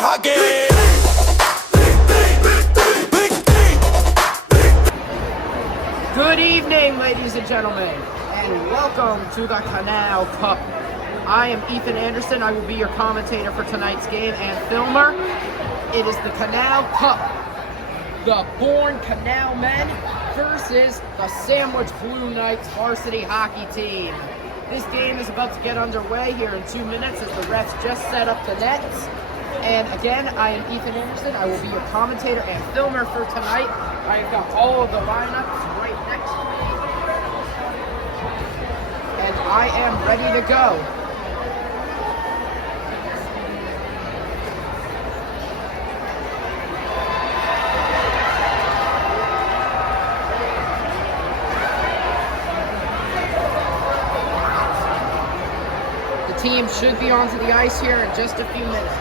hockey. Good evening, ladies and gentlemen, and welcome to the Canal Cup. I am Ethan Anderson. I will be your commentator for tonight's game and filmer. It is the Canal Cup. The Bourne Canalmen versus the Sandwich Blue Knights varsity hockey team. This game is about to get underway here in 2 minutes as the refs just set up the nets. And again, I am Ethan Anderson. I will be your commentator and filmer for tonight. I have got all of the lineups right next to me. And I am ready to go. The team should be onto the ice here in just a few minutes.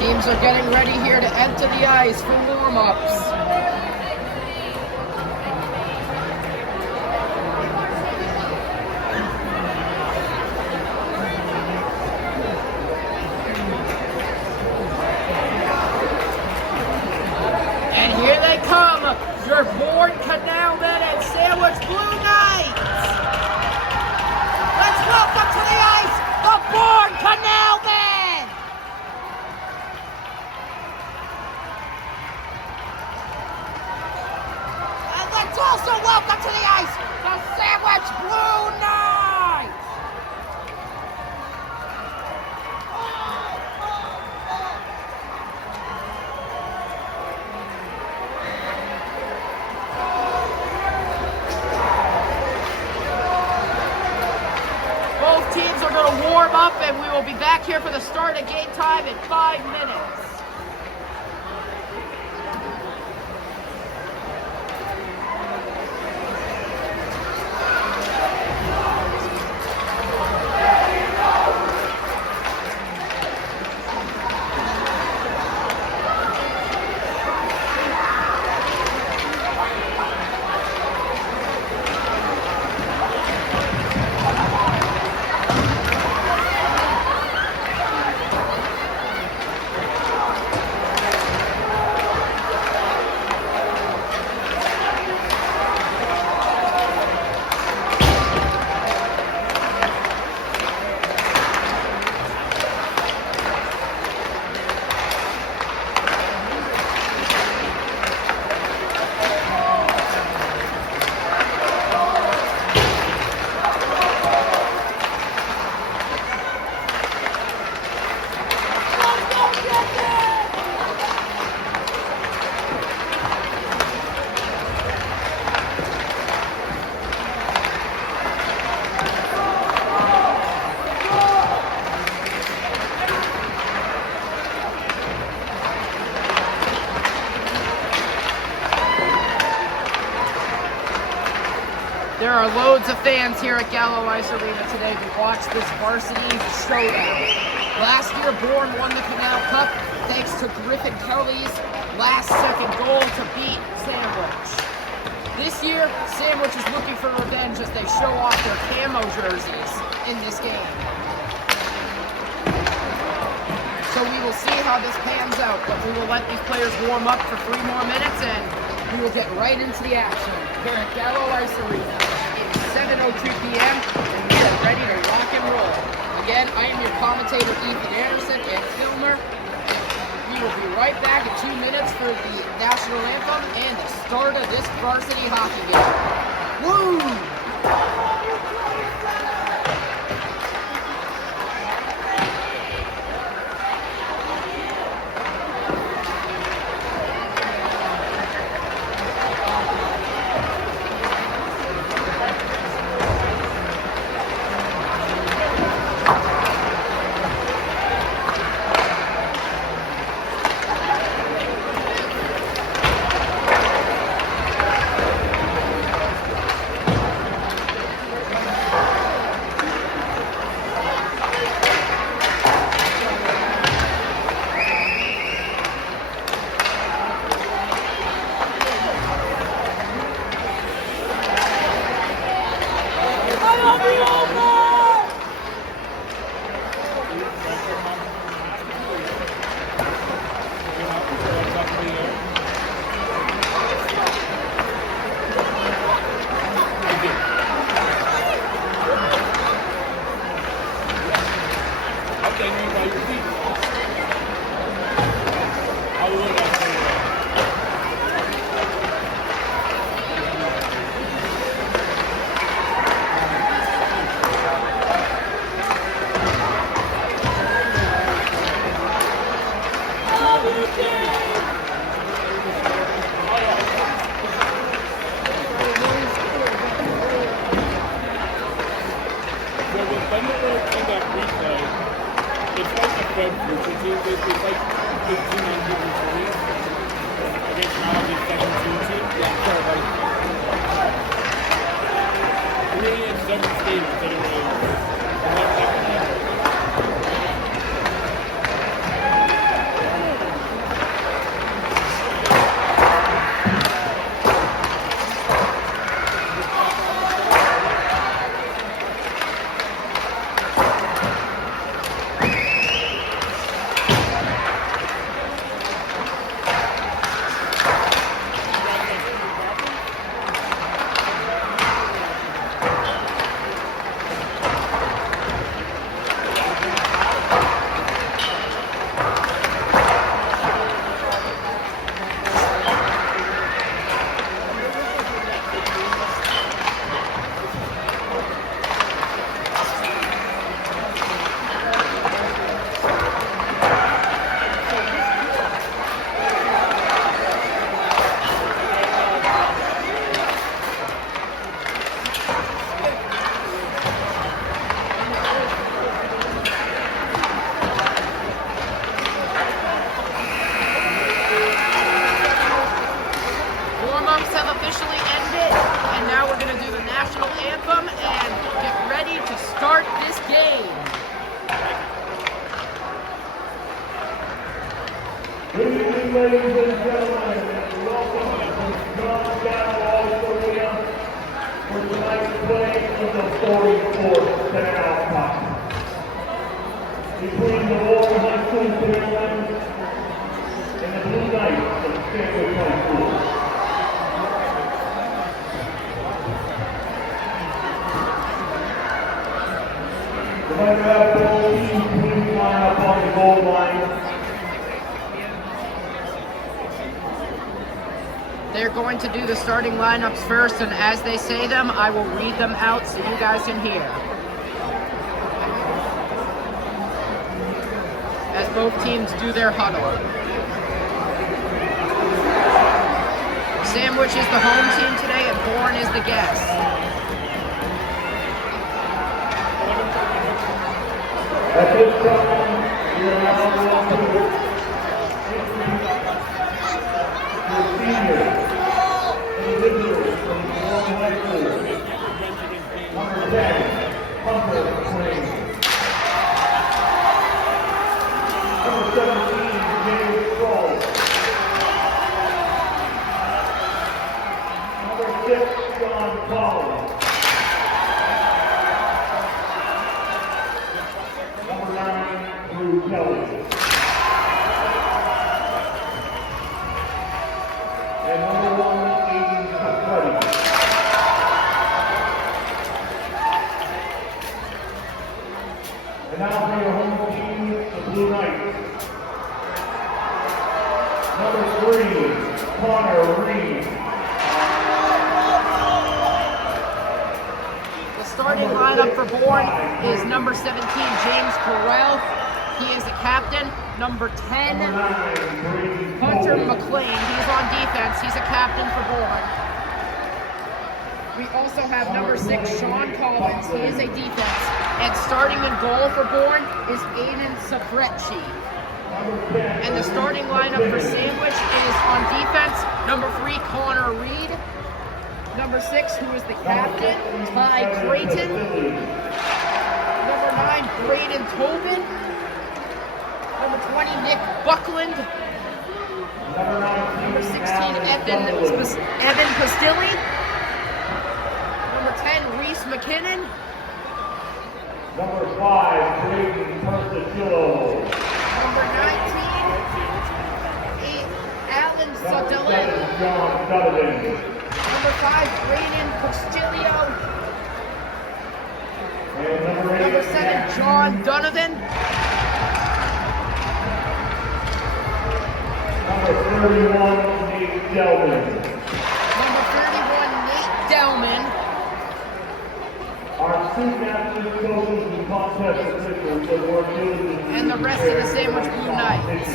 Teams are getting ready here to enter the ice for warm-ups. And here they come, your Bourne Canalmen and Sandwich Blue Knights. Let's welcome to the ice, the Bourne Canalmen. Let's also welcome to the ice the Sandwich Blue Knights! Both teams are going to warm up and we will be back here for the start of game time in 5 minutes. There are loads of fans here at Gallo Ice Arena today to watch this varsity showdown. Last year, Bourne won the Canal Cup thanks to Griffin Kelly's last-second goal to beat Sandwich. This year, Sandwich is looking for revenge as they show off their camo jerseys in this game. So we will see how this pans out, but we will let these players warm up for 3 more minutes and we will get right into the action here at Gallo Ice Arena. It's 7:02 p.m. and we are ready to rock and roll. Again, I am your commentator, Ethan Anderson, and filmer. We will be right back in 2 minutes for the national anthem and the start of this varsity hockey game. Woo! Ladies and gentlemen, welcome to Canal for tonight's play of the 44th Canal Cup. Between the Bourne Canalmen and the Blue Knights of Sandwich High School. Remember that both teams please line up on the goal line. They're going to do the starting lineups first, and as they say them, I will read them out so you guys can hear. As both teams do their huddle. Sandwich is the home team today, and Bourne is the guest. At this time, we are now welcoming the seniors and visitors from the Bourne High School. Number 10, Hunter McLean. Number 17, James Kroll. Number 6, John Collins. Number 9, Drew Kelly. And number 1, Aiden Capretti. And now for your home team, the Blue Knights. Number 3, Connor Reed. The starting lineup for Bourne is number 17, James Correll. He is the captain. Number 10, Hunter McLean. He's on defense. He's a captain for Bourne. We also have number 6, Sean Collins. He is a defense. And starting in goal for Bourne is Aiden Sabretchi. And the starting lineup for Sandwich is on defense, number 3, Connor Reed. Number 6, who is the captain, Ty Creighton. Number 9, Braden Tobin. Number 20, Nick Buckland. Number 16, Evan Pastilli. Number 10, Reese McKinnon. Number 5, Braden Persicillo. Number 19, Alan Number Sutherland. 7, John Sutherland. Number 5, Braden Castillo. And number 8, Number 7, John Donovan. Number 31, Nate Delman. Number 31, Nate Delman. Our student athletes, coaches, and contest officials have worked diligently. And the rest of the Sandwich Blue Knights.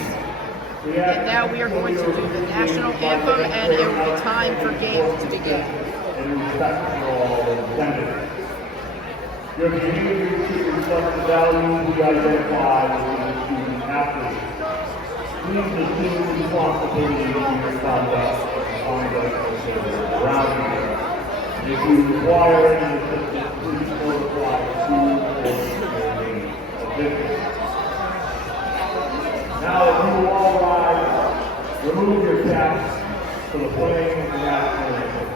And now we are going to do the national anthem, and it will be time for games to begin. And respect for all attendants. Your behavior should reflect the values we identify with the student athletes. Please assume responsibility for your conduct around you. If you require any assistance, please notify the school or your name officials. Now, if you will all rise, remove your caps for the playing of the national anthem.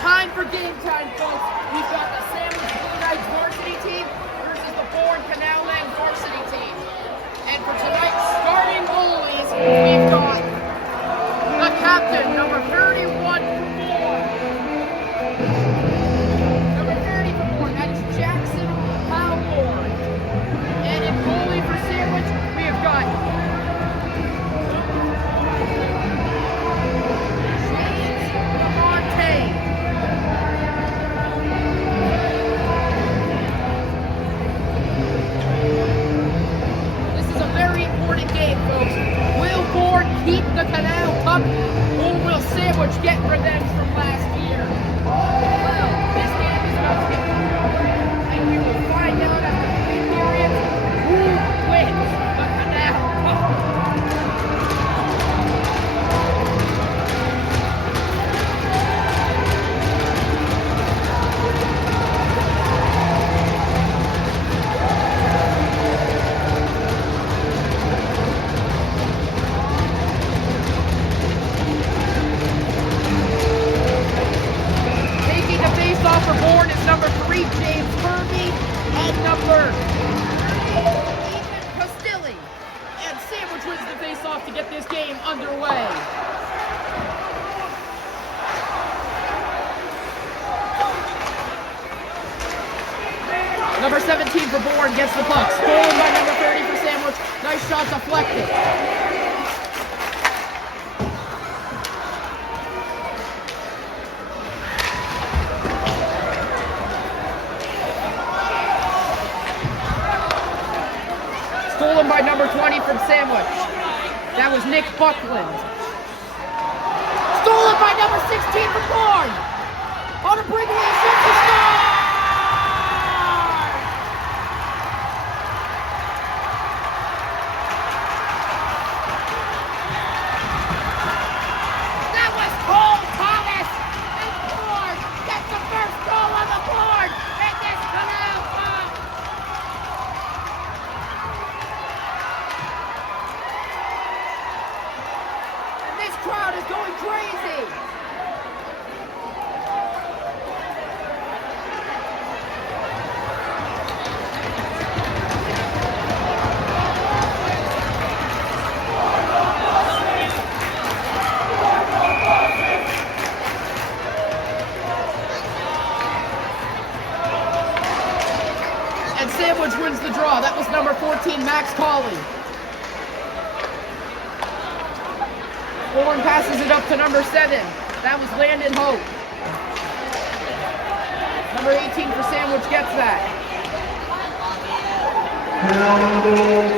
Time for game time, folks. We've got the Sandwich Blue Knights varsity team versus the Bourne Canalmen varsity team. And for tonight's starting goalies, we've got the captain, number 31 for Bourne. Number 30 for Bourne, that is Jackson Howard. And in goalie for Sandwich, we have got game, folks. Will Bourne keep the Canal Cup, or will Sandwich get revenge from last year? Well, this game is about to get underway, and we will find out after 3 periods who wins the Canal Cup. For Bourne is number 3, James Kirby, and number 30, Ethan Castilli. And Sandwich wins the face-off to get this game underway. Number 17 for Bourne gets the puck. Stolen by number 30 for Sandwich. Nice shot deflected. Stolen by number 20 from Sandwich. That was Nick Buckland. Stolen by number 16 from Bourne. On a breakaway shot to score! That was Cole Thomas. And Bourne gets the first goal on the board in this Canal Cup. Crowd is going crazy. Sandwich wins the draw. That was number 14, Max Colley. Bourne passes it up to number 7. That was Landon Hope. Number 18 for Sandwich gets that. Canal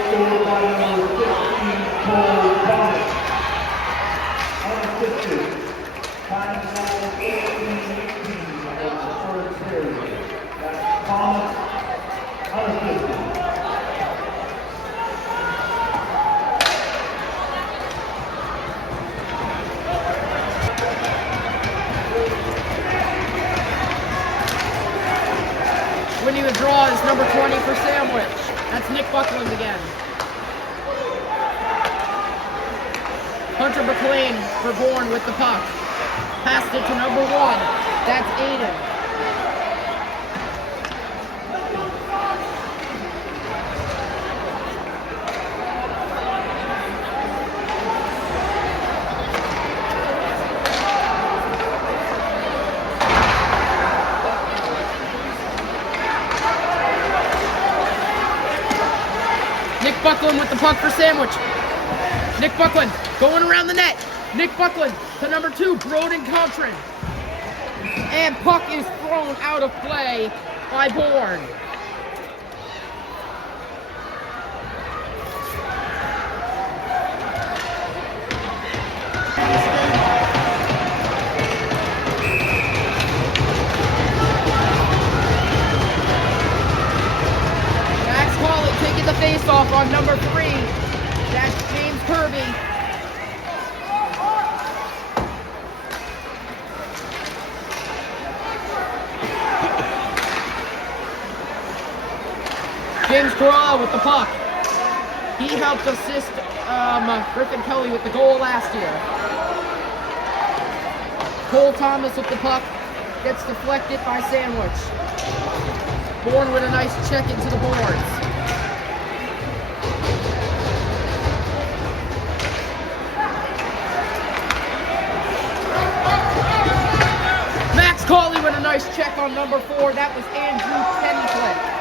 scored by number 16, Cole Thomas. Unassisted. Time goal 18-18 of the first period. That's Thomas, unassisted. Winning the draw is number 20 for Sandwich. That's Nick Buckland again. Hunter McLean for Bourne with the puck. Passed it to number 1. That's Aiden. Nick Buckland with the puck for Sandwich. Nick Buckland going around the net. Nick Buckland to number 2, Broden Contrin. And puck is thrown out of play by Bourne. Max Colley taking the face-off on number 3. That's James Kirby. James Corella with the puck. He helped assist Griffin Kelly with the goal last year. Cole Thomas with the puck. Gets deflected by Sandwich. Bourne with a nice check into the boards. Max Colley with a nice check on number 4. That was Andrew Pennyflick.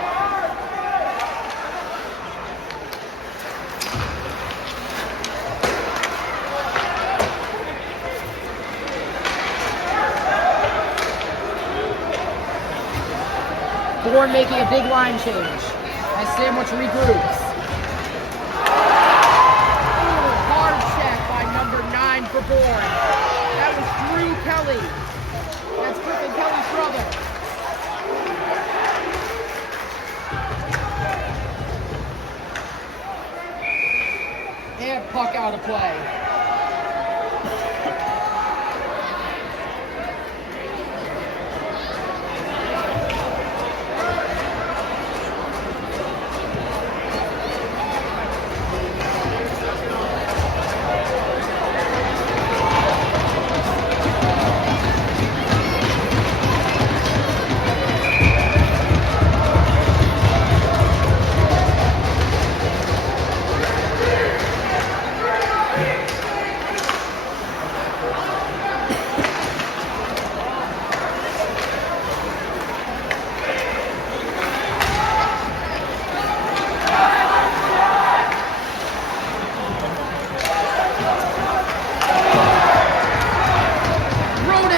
Bourne making a big line change as Sandwich regroups. Hard check by number 9 for Bourne. That was Drew Kelly. That's Griffin Kelly's brother. And puck out of play.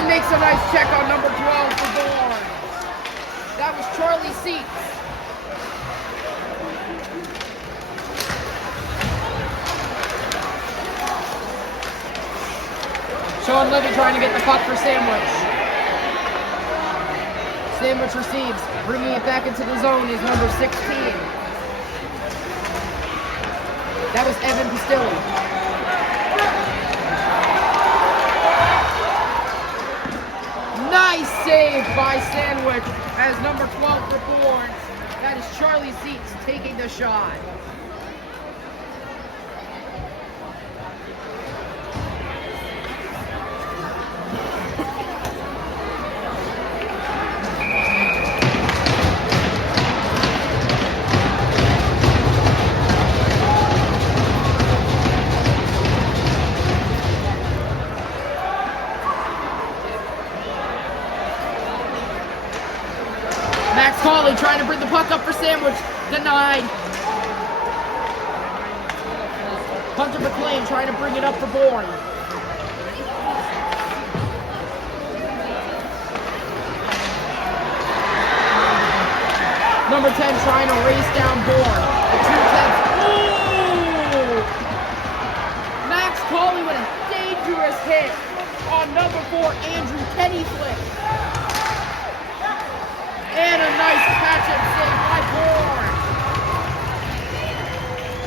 Makes a nice check on number 12 for Bourne. That was Charlie Seats. Sean Levy trying to get the puck for Sandwich. Sandwich receives. Bringing it back into the zone is number 16. That was Evan Pastilli. Nice save by Sandwich as number 12 for Bourne. That is Charlie Seats taking the shot. Max Colley trying to bring the puck up for Sandwich. Sandwich denied. Hunter McLean trying to bring it up for Bourne. Number 10 trying to race down Bourne. The 210. Ooh! Max Colley with a dangerous hit on number 4, Andrew Kennyflick. And a nice catch and save by Bourne.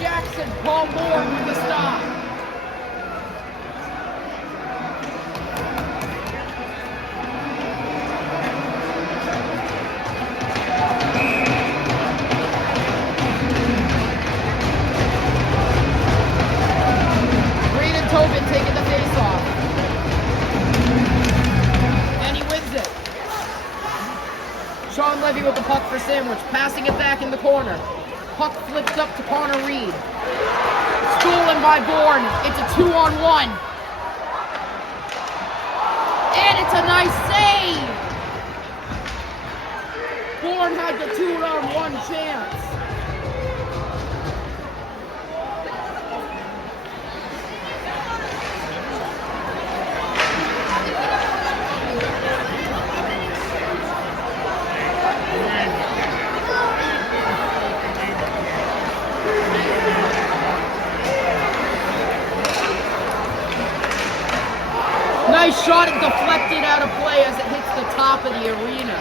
Jackson Paul Bourne with the stop. Tobin taking the face off. And he wins it. Sean Levy with the puck for Sandwich, passing it back in the corner. Puck flips up to Connor Reed. Stolen by Bourne. It's a 2-on-1. And it's a nice save. Bourne had the 2-on-1 chance. Nice shot, it deflected out of play as it hits the top of the arena.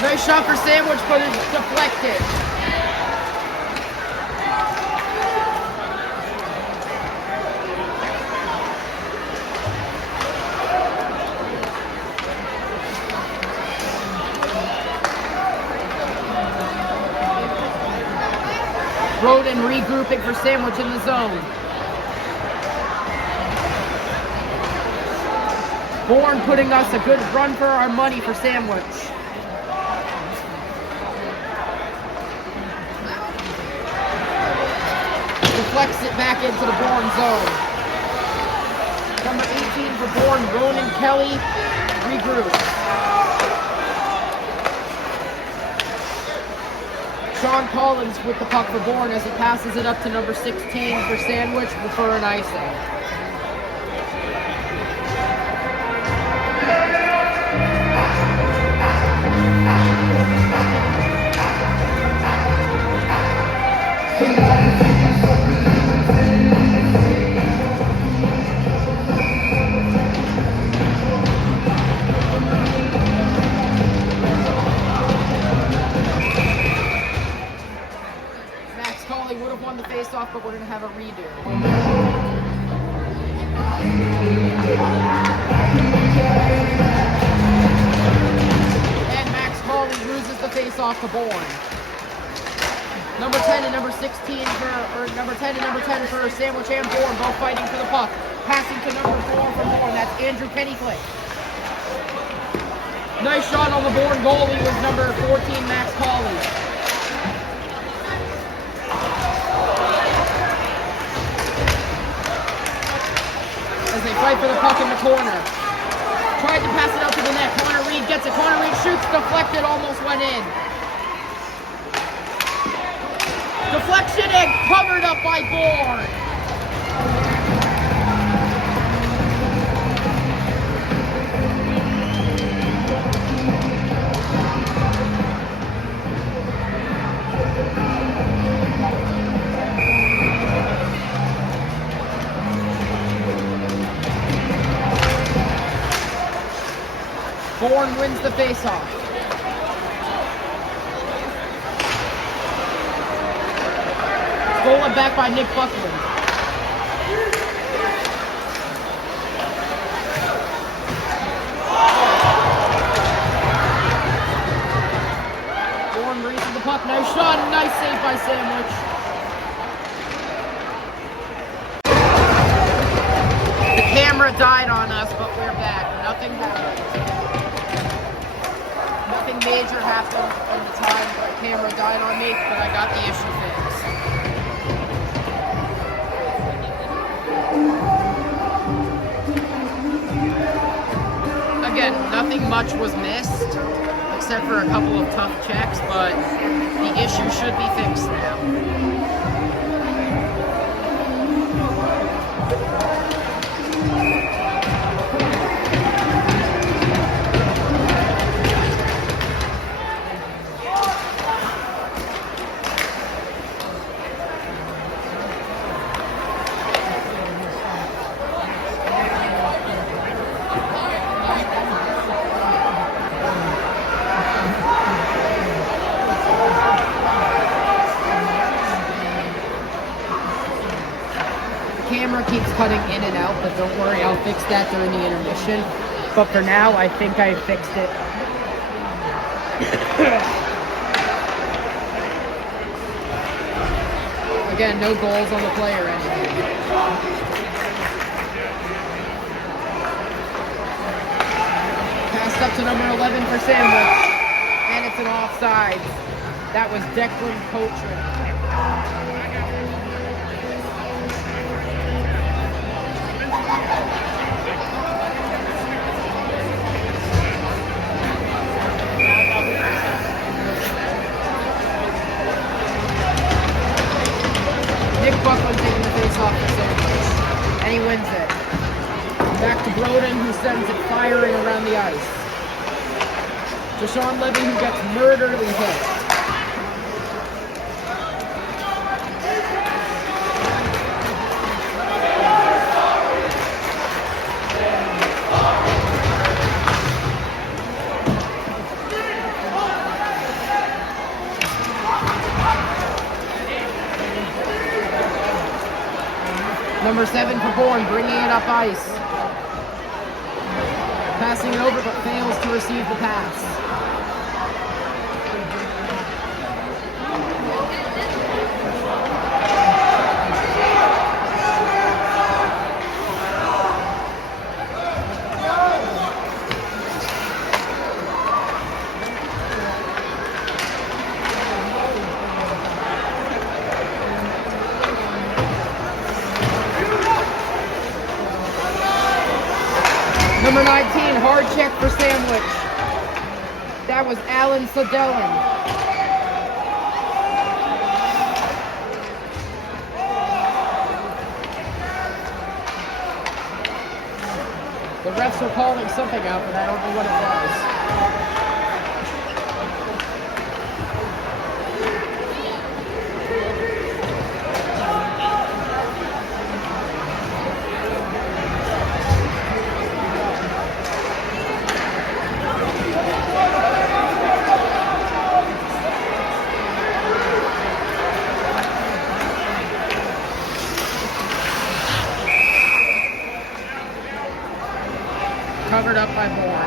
Nice shot for Sandwich, but it's deflected. Roden regrouping for Sandwich in the zone. Bourne putting us a good run for our money for Sandwich. Deflects it back into the Bourne zone. Number 18 for Bourne, Ronan Kelly, regroups. Sean Collins with the puck for Bourne as he passes it up to number 16 for Sandwich for an icing. Would have won the face-off, but we're going to have a redo. And Max Colley loses the face-off to Bourne. Number 10 and number 16 for, number 10 and number 10 for Sandwich and Bourne, both fighting for the puck. Passing to number 4 for Bourne, that's Andrew Kennyflick. Nice shot on the Bourne goalie was number 14, Max Colley. As they fight for the puck in the corner. Tried to pass it out to the net. Connor Reed gets it. Connor Reed shoots, deflected, almost went in. Deflection and covered up by Bourne. Bourne wins the faceoff. Stolen back by Nick Buckland. Bourne races the puck Nice shot, and nice save by Sandwich. The camera died on us, but we're back. Nothing happened. Nothing major happened in the time the camera died on me, but I got the issue fixed. Again, nothing much was missed, except for a couple of tough checks, but the issue should be fixed now. Camera keeps cutting in and out, but don't worry, I'll fix that during the intermission. But for now, I think I fixed it. Again, no goals on the play or anything. Passed up to number 11 for Sandwich, and it's an offside. That was Declan Coachran. Taking the face off for Sandwich, and he wins it. Back to Broden, who sends it firing around the ice. To Sean Levy, who gets murderly hit. Number 7 for Bourne, bringing it up ice. Passing it over, but fails to receive the pass. Number 19, hard check for Sandwich. That was Alan Sladellen. The refs are calling something out, but I don't know what it was. Covered up by Bourne.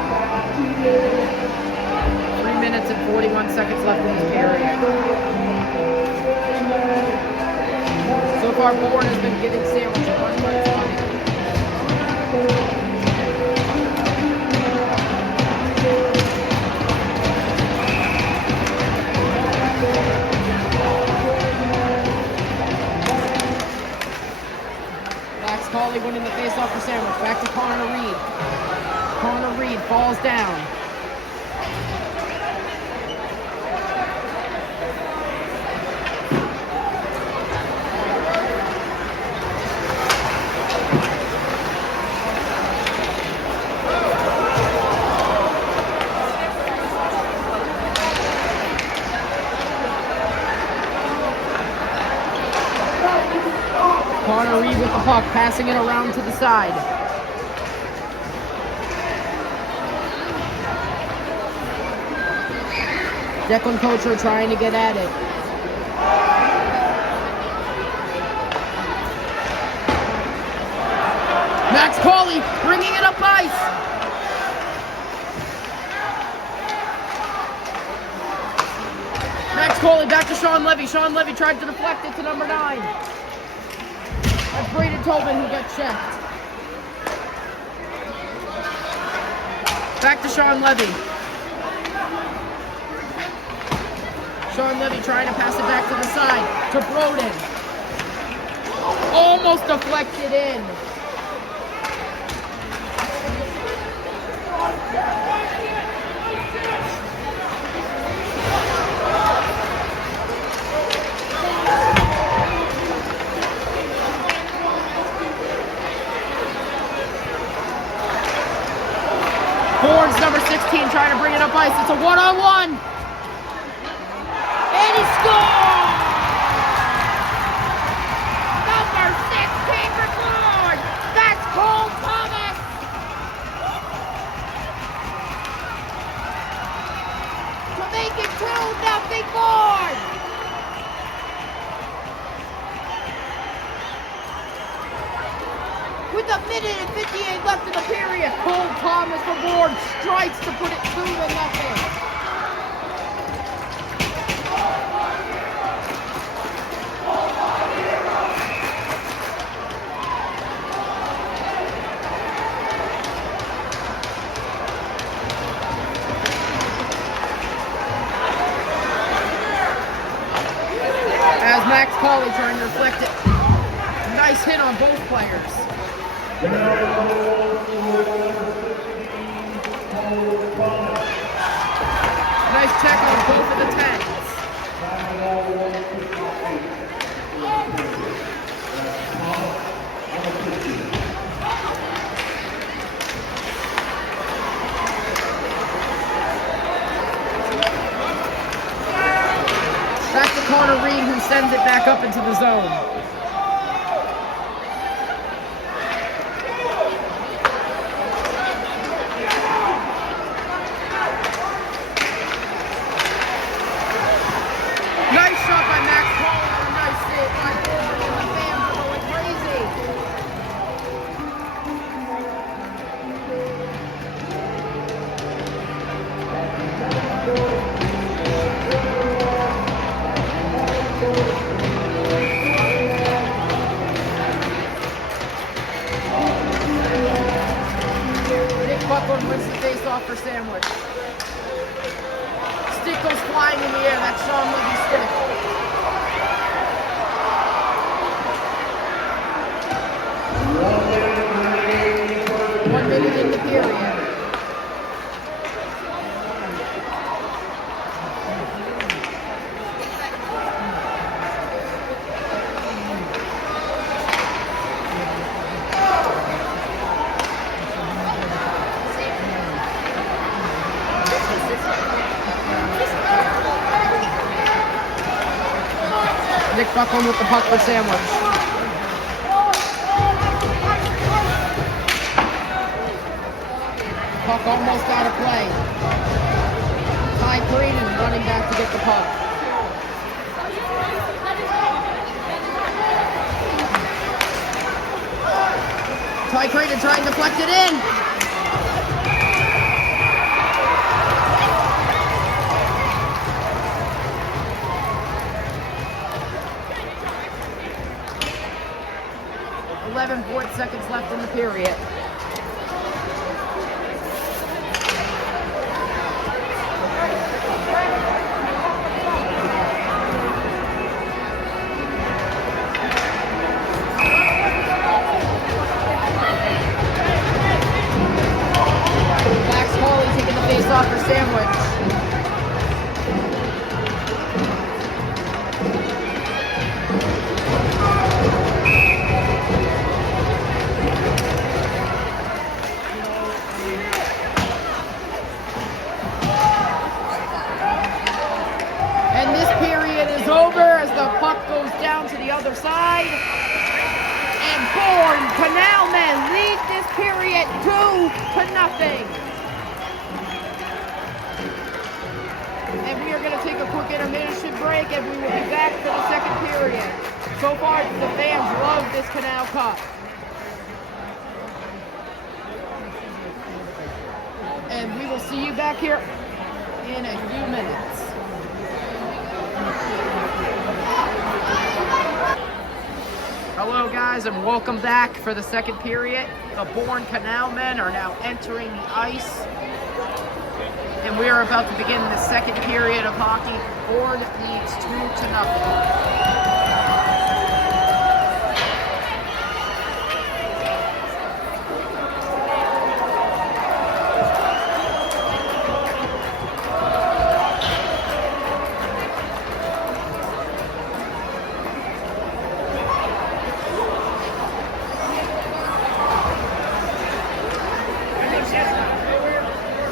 3 minutes and 41 seconds left in this period. So far, Bourne has been giving Sandwich a run by his money. Max Cawley winning the faceoff for Sandwich. Back to Connor Reed. Connor Reed falls down. Connor Reed with the puck, passing it around to the side. Declan Coachran trying to get at it. Max Cawley bringing it up ice. Max Cawley back to Sean Levy. Sean Levy tried to deflect it to number 9. That's Braden Tobin who gets checked. Back to Sean Levy. Sean Levy trying to pass it back to the side to Broden. Almost deflected in. Bourne's number 16 trying to bring it up ice. It's a one-on-one. And he scores! Number 16 for Bourne. That's Cole Thomas. To make it 2-0 Bourne. With a minute and 58 left in the period, Cole Thomas for Bourne strikes to put it 2-0. As Max Colley trying to deflect it. Nice hit on both players. Nice check on both of the tanks. Back to Connor Reed, who sends it back up into the zone. Nice shot by Max Colley and a nice save by Bourne, and the fans are going crazy. Nick Buckland wins the face-off for Sandwich. Stick goes flying in the air. That's Sean Levy's stick. One minute in the period. Nick Buckland with the puck for Sandwich. Puck almost out of play. Ty Creedon running back to get the puck. Ty Creedon trying to deflect it in. Seconds left in the period. Max Colley taking the face off for Sandwich. Goes down to the other side, and Bourne Canalmen lead this period 2-0. And we are going to take a quick intermission break, and we will be back for the second period. So far, the fans love this Canal Cup. And we will see you back here in a few minutes. guys, and welcome back for the second period. The Bourne Canalmen are now entering the ice. And we are about to begin the second period of hockey. Bourne leads 2-0.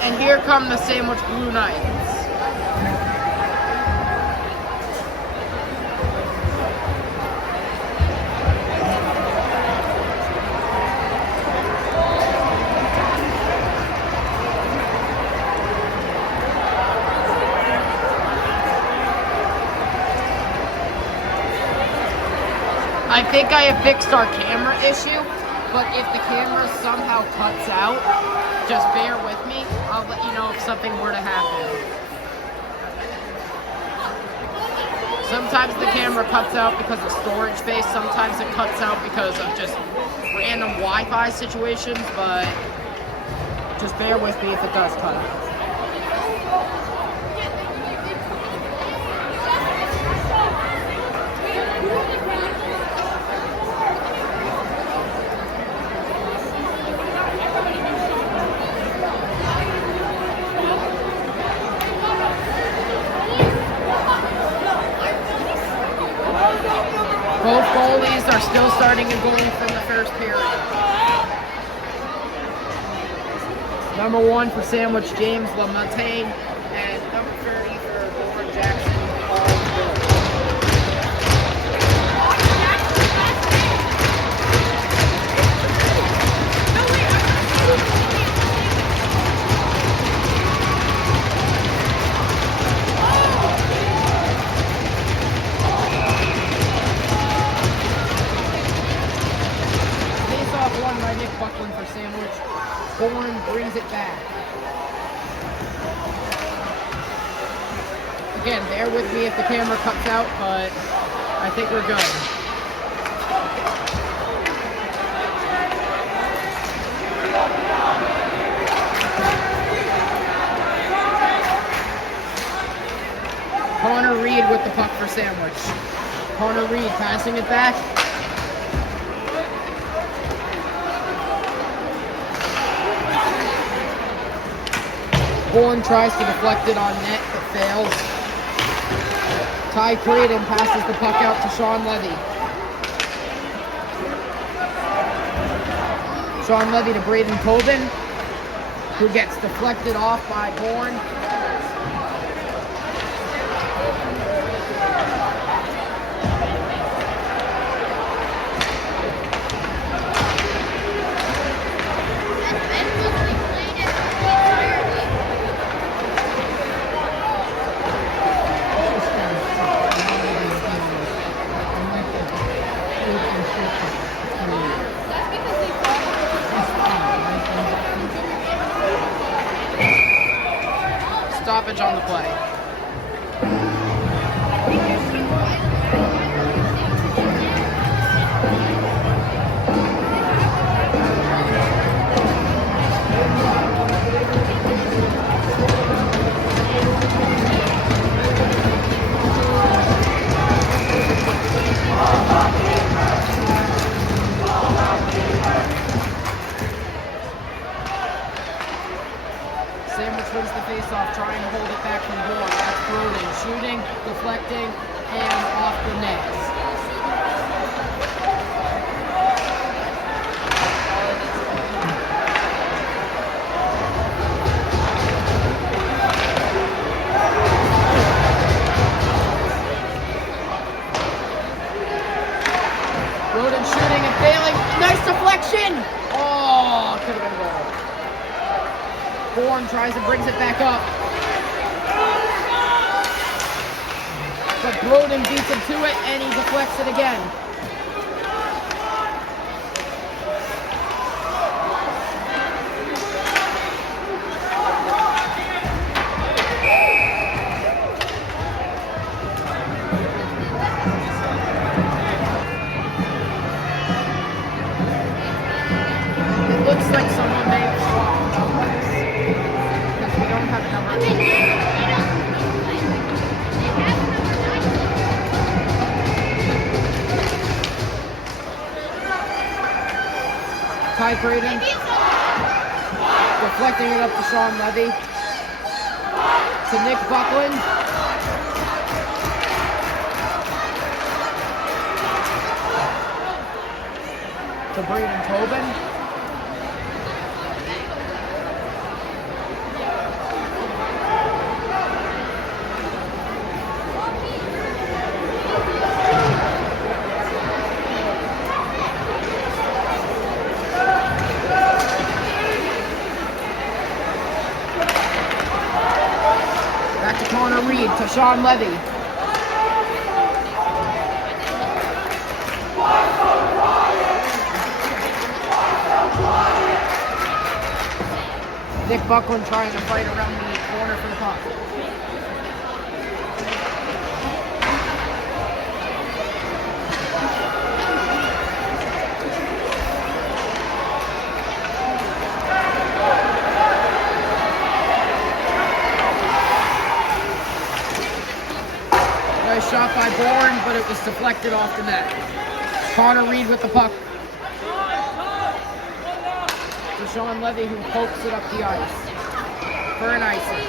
And here come the Sandwich Blue Knights. I think I have fixed our camera issue, but if the camera somehow cuts out, just bear with me. I'll let you know if something were to happen. Sometimes the camera cuts out because of storage space. Sometimes it cuts out because of just random Wi-Fi situations, but just bear with me if it does cut out. Both goalies are still starting a goal from the first period. Number 1 for Sandwich, James LaMontagne, and number 30 for Bourne Jackson, Paul Bill. Buckland for Sandwich. Bourne brings it back. Again, bear with me if the camera cuts out, but I think we're good. Connor Reed with the puck for Sandwich. Connor Reed passing it back. Bourne tries to deflect it on net, but fails. Ty Creighton passes the puck out to Sean Levy. Sean Levy to Braden Colvin, who gets deflected off by Bourne. Stoppage on the play. Sandwich wins the face-off, trying to hold it back from Bourne. That's Broden shooting, deflecting, and off the net. Broden shooting and failing. Nice deflection! Oh, could have been a goal. Bourne tries and brings it back up. But Broden beats him to it, and he deflects it again. Ty Creighton. Deflecting it up to Sean Levy. To Nick Buckland. To Braden Tobin. Back to Connor Reed, to Sean Levy. Nick Buckland trying to fight around the corner for the puck. Nice shot by Bourne, but it was deflected off the net. Connor Reed with the puck. To Sean Levy, who pokes it up the ice for an icing.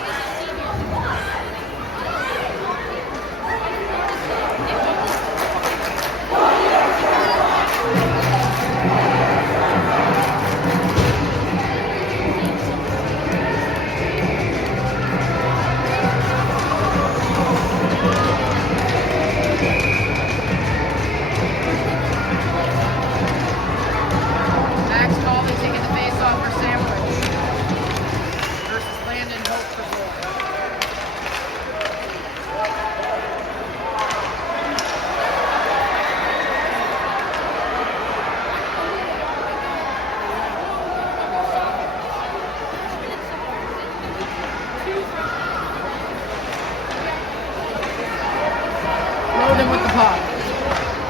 With the puck.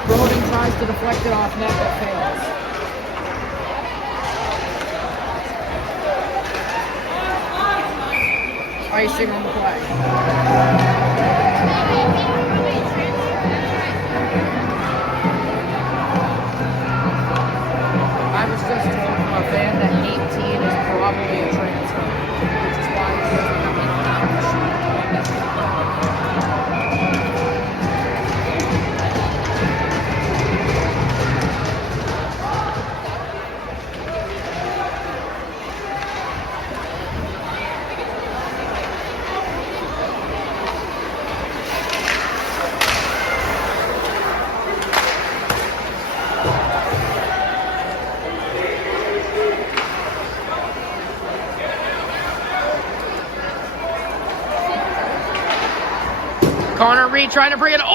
Broden tries to deflect it off net, but fails. Icing on the play. I was just told from a fan that 18 is probably a transfer, which is why he doesn't have a on the sheet. Connor Reed trying to bring it. Oh!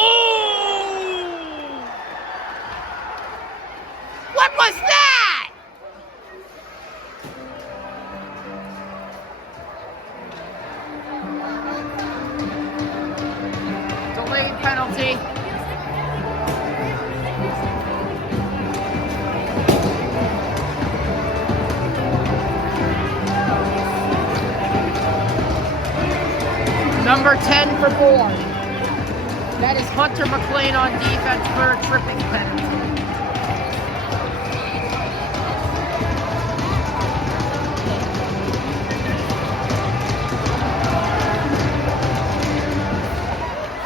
What was that? Delayed penalty. Number 10 for Bourne. That is Hunter McLean on defense for a tripping penalty.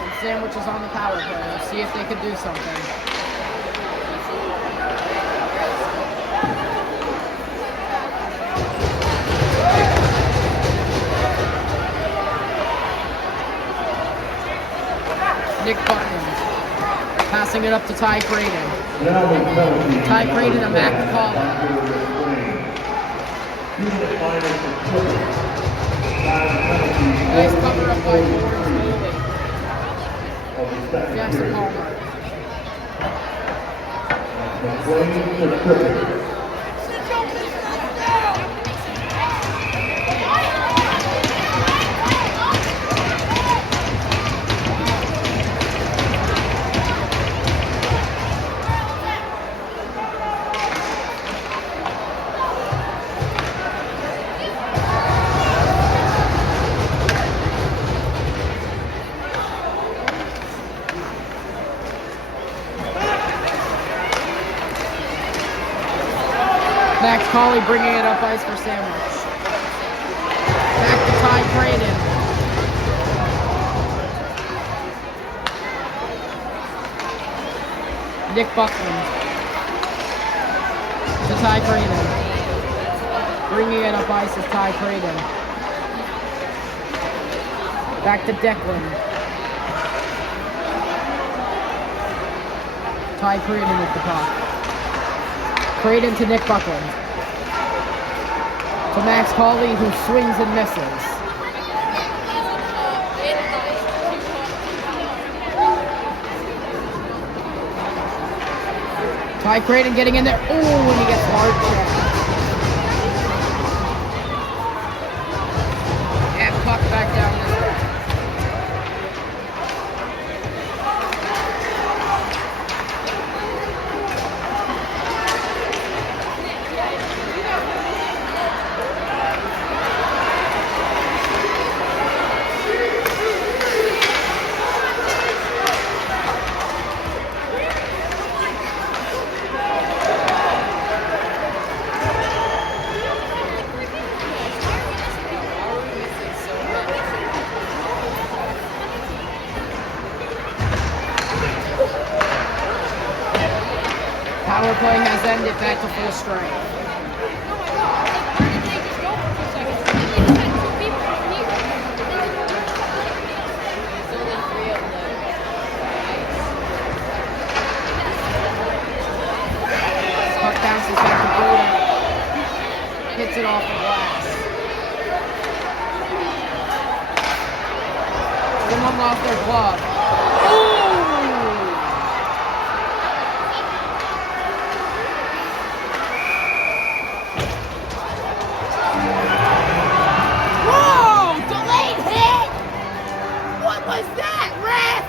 And Sandwich is on the power play. Let's see if they can do something. Nick Buckland passing it up to Ty Creighton. Ty Creighton and Mac McCall. Nice cover up by Bourne. Jackson Palmer. Max Colley bringing it up ice for Sandwich. Back to Ty Creighton. Nick Buckland. To Ty Creighton. Bringing it up ice is Ty Creighton. Back to Declan. Ty Creighton with the puck. Creighton to Nick Buckland. To Max Colley, who swings and misses. Ty Creighton getting in there. Ooh, and he gets hard checked. And puck back down this way. Power play has ended, back to full strength. Puck bounces back to Bourne. Hits it off the glass. Someone lost their glove. What was that, ref?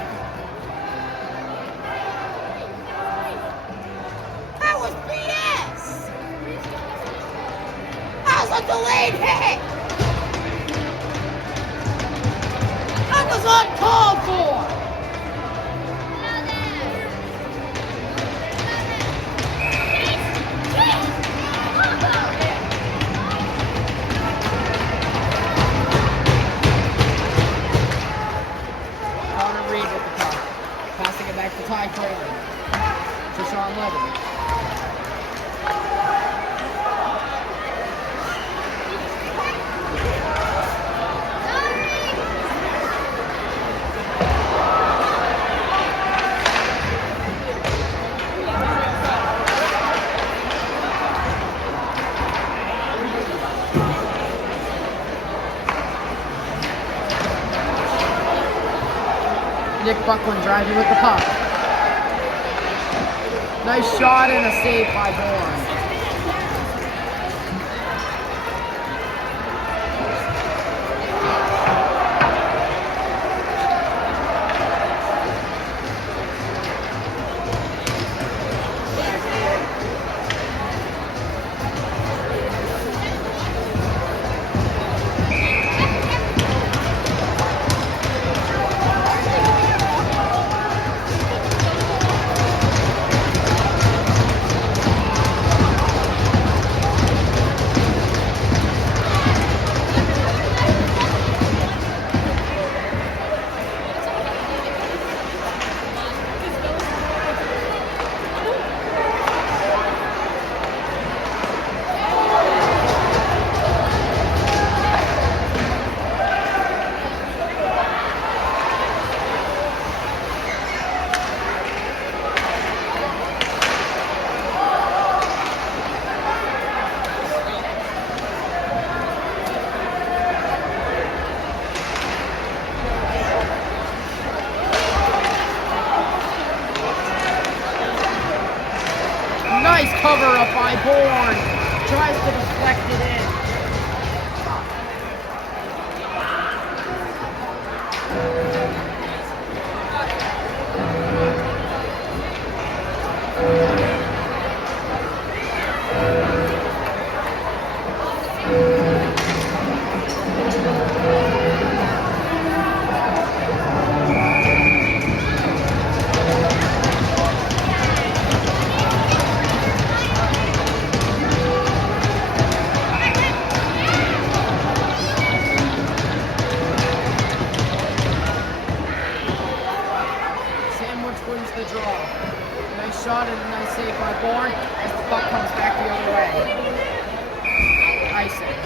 That was BS! That was a delayed hit! That was uncalled for! Passing it back to Ty Creighton. To Sean Levin. Nick Buckland driving with the puck. Nice shot and a save by Bourne. Nice cover up by Bourne. Tries to deflect it in. Nice shot and a nice save by Bourne as the puck comes back the other way. Icing.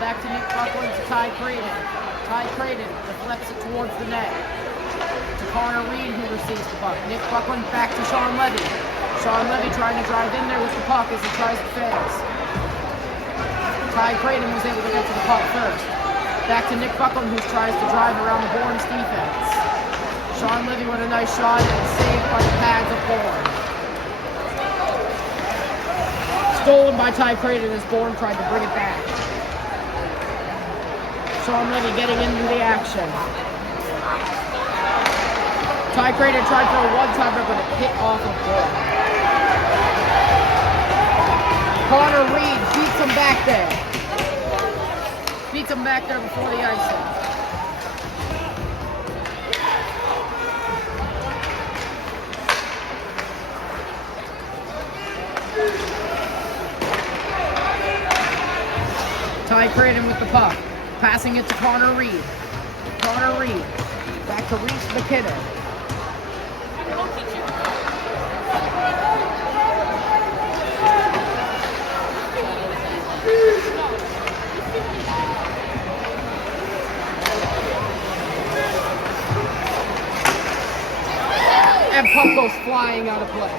Back to Nick Buckland to Ty Creighton. Ty Creighton deflects it towards the net. To Connor Reed, who receives the puck. Nick Buckland back to Sean Levy. Sean Levy trying to drive in there with the puck as he tries to fails. Ty Creighton was able to get to the puck first. Back to Nick Buckland, who tries to drive around the Bourne's defense. Sean Levy with a nice shot and saved by the pads of Bourne. Stolen by Ty Creighton as Bourne tried to bring it back. Sean Levy getting into the action. Ty Creighton tried for a one-timer, but it hit off of Bourne. Connor Reed beats him back there. Beats him back there before the icing. Ty Creighton with the puck. Passing it to Connor Reed. Connor Reed. Back to Reese McKinnon. And puck goes flying out of play.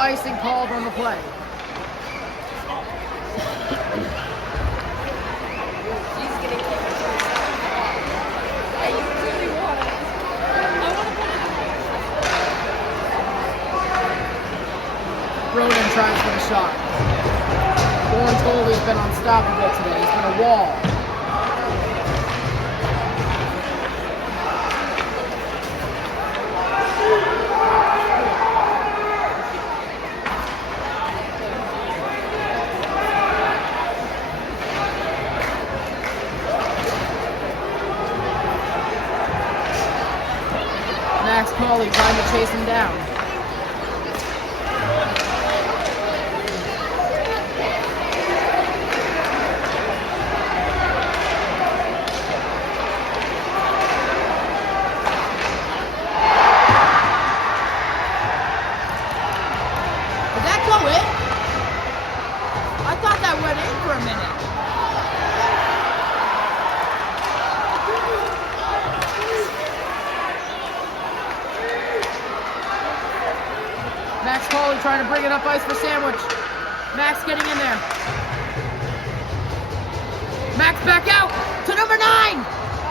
Icing called on the play. Roden tries for the shot. Bourne's goalie's been unstoppable today. He's been a wall. Max Cawley trying to chase him down. Did that go in? I thought that went in for a minute. Max Cawley trying to bring it up ice for Sandwich. Max getting in there. Max back out to number 9.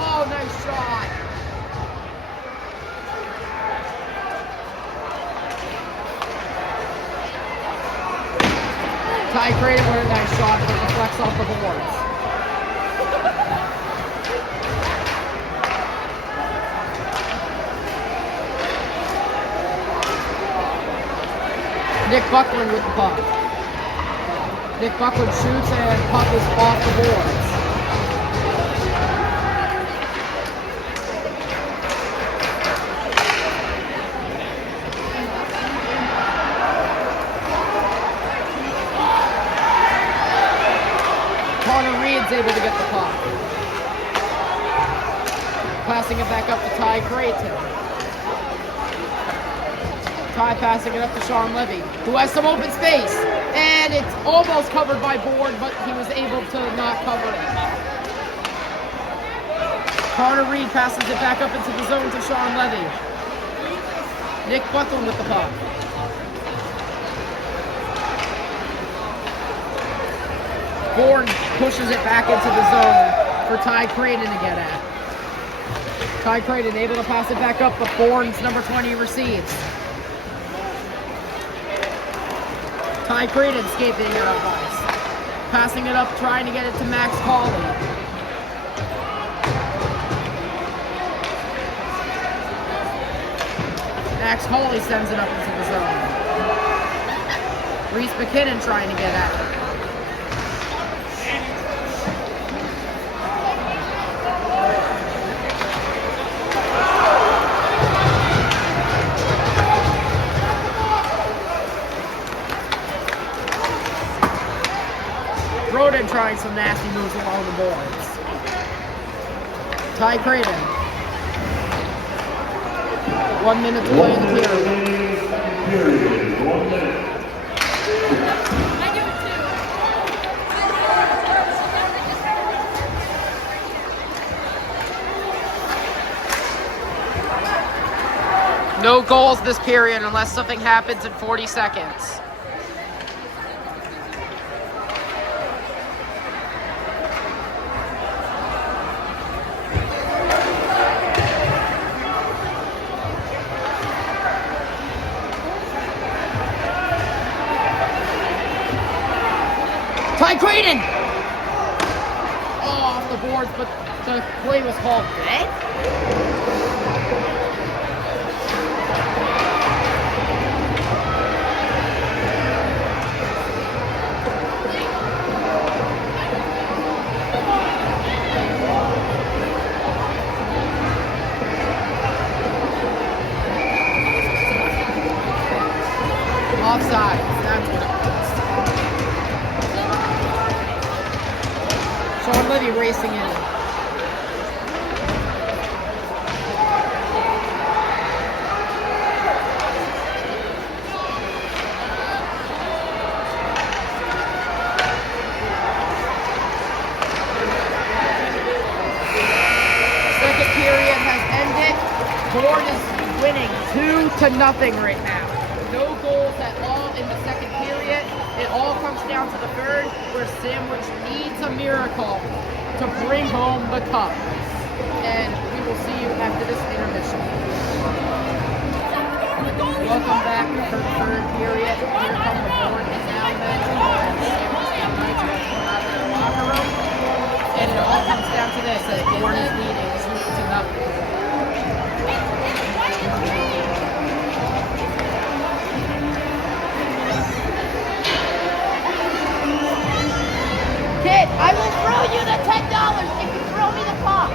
Oh, nice shot. Ty Creighton with a nice shot, but it deflects off the boards. Nick Buckland with the puck. Nick Buckland shoots and puck is off the boards. Connor Reed's able to get the puck. Passing it back up to Ty Creighton. Ty passing it up to Sean Levy, who has some open space. And it's almost covered by Bourne, but he was able to not cover it. Connor Reed passes it back up into the zone to Sean Levy. Nick Buckland with the puck. Bourne pushes it back into the zone for Ty Creighton to get at. Ty Creighton able to pass it back up, but Bourne's number 20 receives. Ty Creighton escaping your advice. Passing it up, trying to get it to Max Hawley. Max Hawley sends it up into the zone. Reese McKinnon trying to get at it. Roden trying some nasty moves along the boards. Ty Creighton. 1 minute to play in the period. 1 minute. No goals this period unless something happens in 40 seconds. Ty Creighton! Oh, off the boards, but the play was called dead? Offside. That's what it was. Sean Liddy racing in. Second period has ended. Bourne is winning 2-0 right now. No goals at all in the second period. It all comes down to the third, where Sandwich needs a miracle to bring home the cup. And we will see you after this intermission. Welcome back for the third period. Here come the Bourne Canalmen and Sandwich Knights come out of their locker room. And it all comes down to this, that Bourne is leading 2-0. Kid, I will throw you the $10 if you throw me the puck.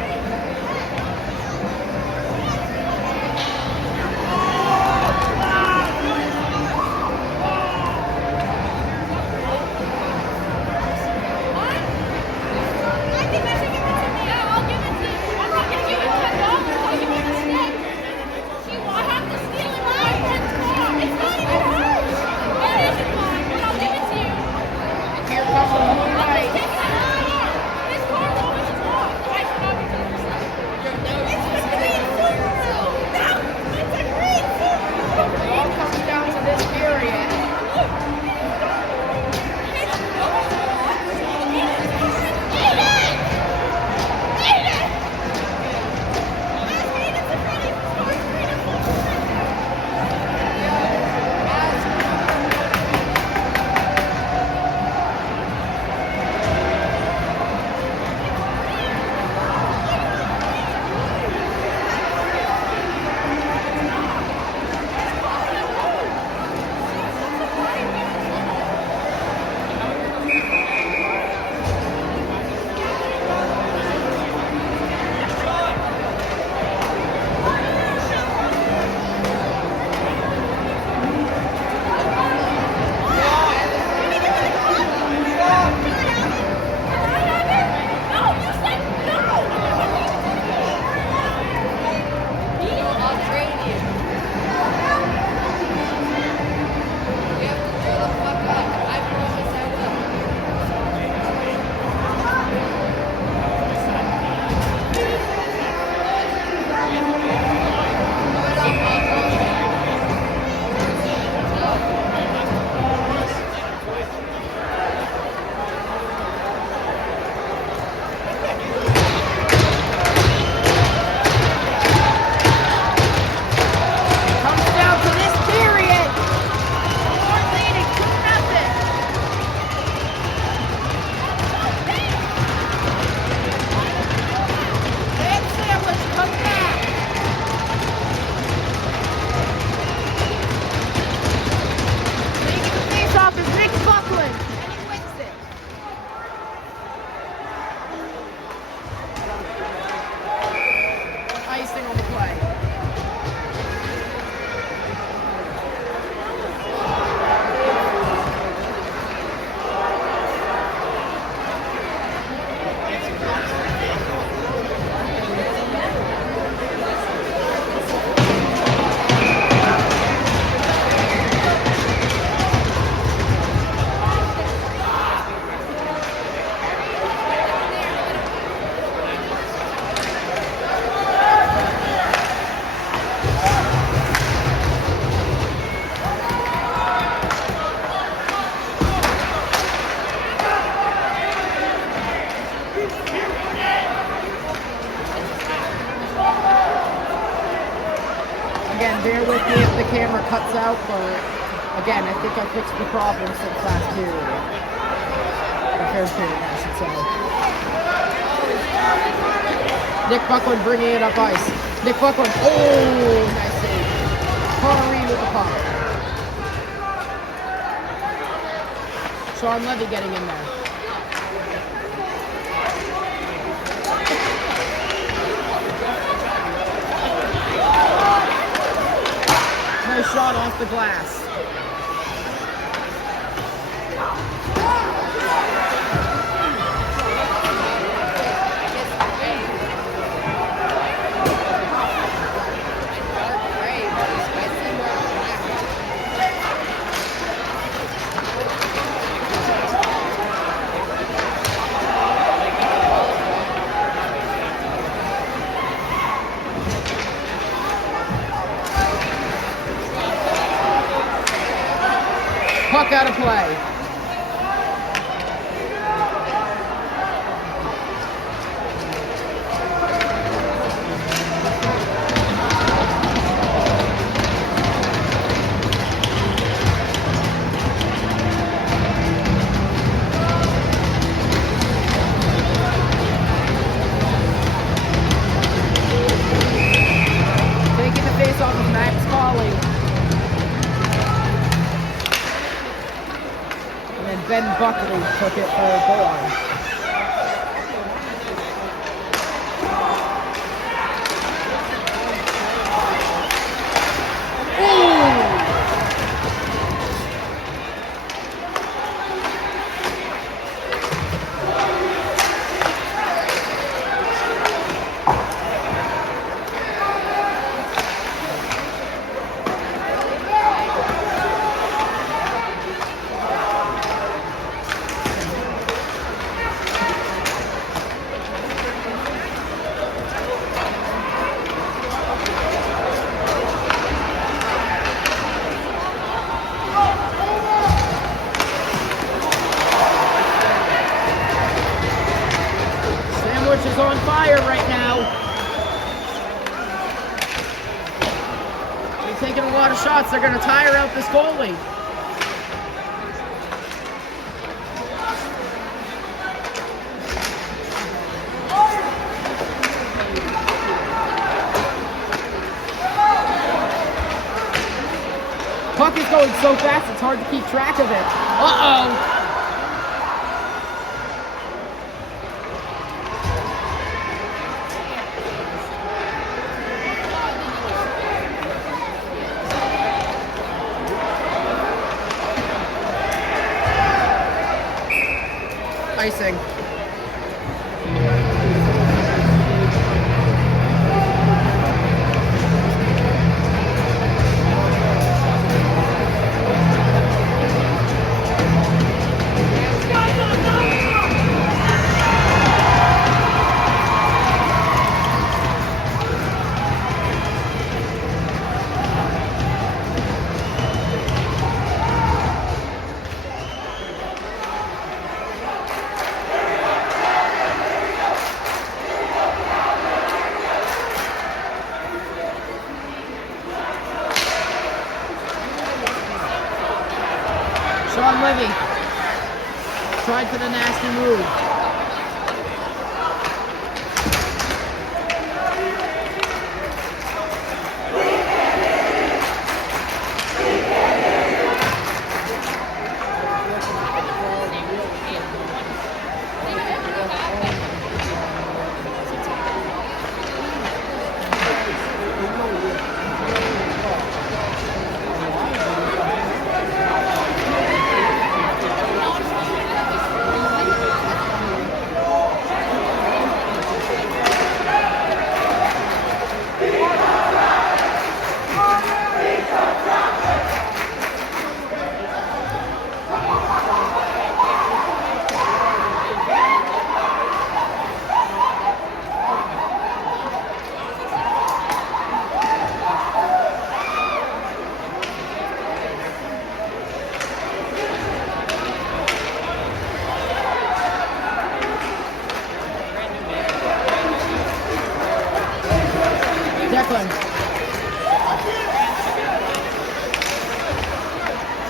I think I should give it to me. I'll give it to you. I'm not going to give it $10. out, but again, I think I fixed the problem since last period. The third period, I should say. Nick Buckland bringing it up ice. Nick Buckland, oh, nice save. Connery with the puck. Sean Levy getting in there. Nice shot off the glass. Puck out of play. Taking the face off of Max Colley. And Ben Buckley took it for Bourne. Is on fire right now. They're taking a lot of shots. They're going to tire out this goalie. Puck is going so fast, it's hard to keep track of it. Uh-oh. Icing. Sean Levy tried for the nasty move.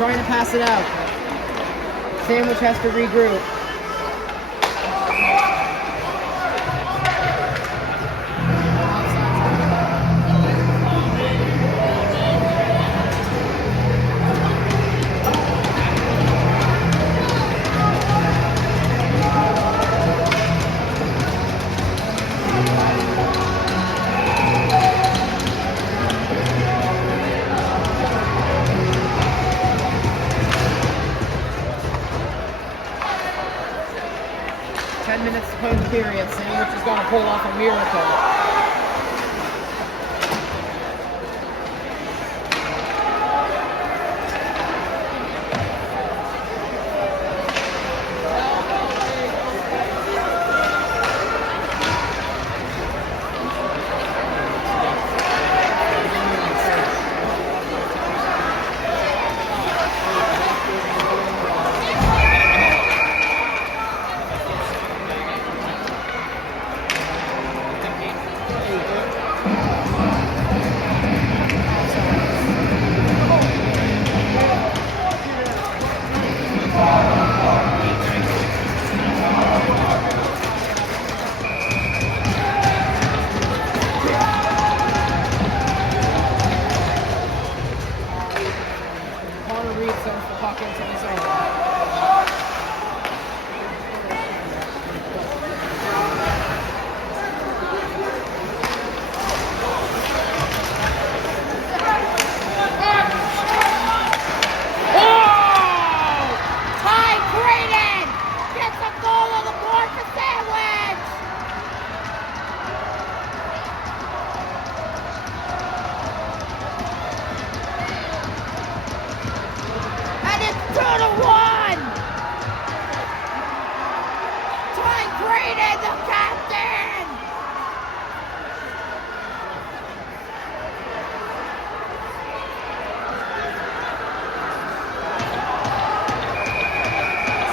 Trying to pass it out. Sandwich has to regroup. Minutes to play the period. Sandwich is going to pull off a miracle.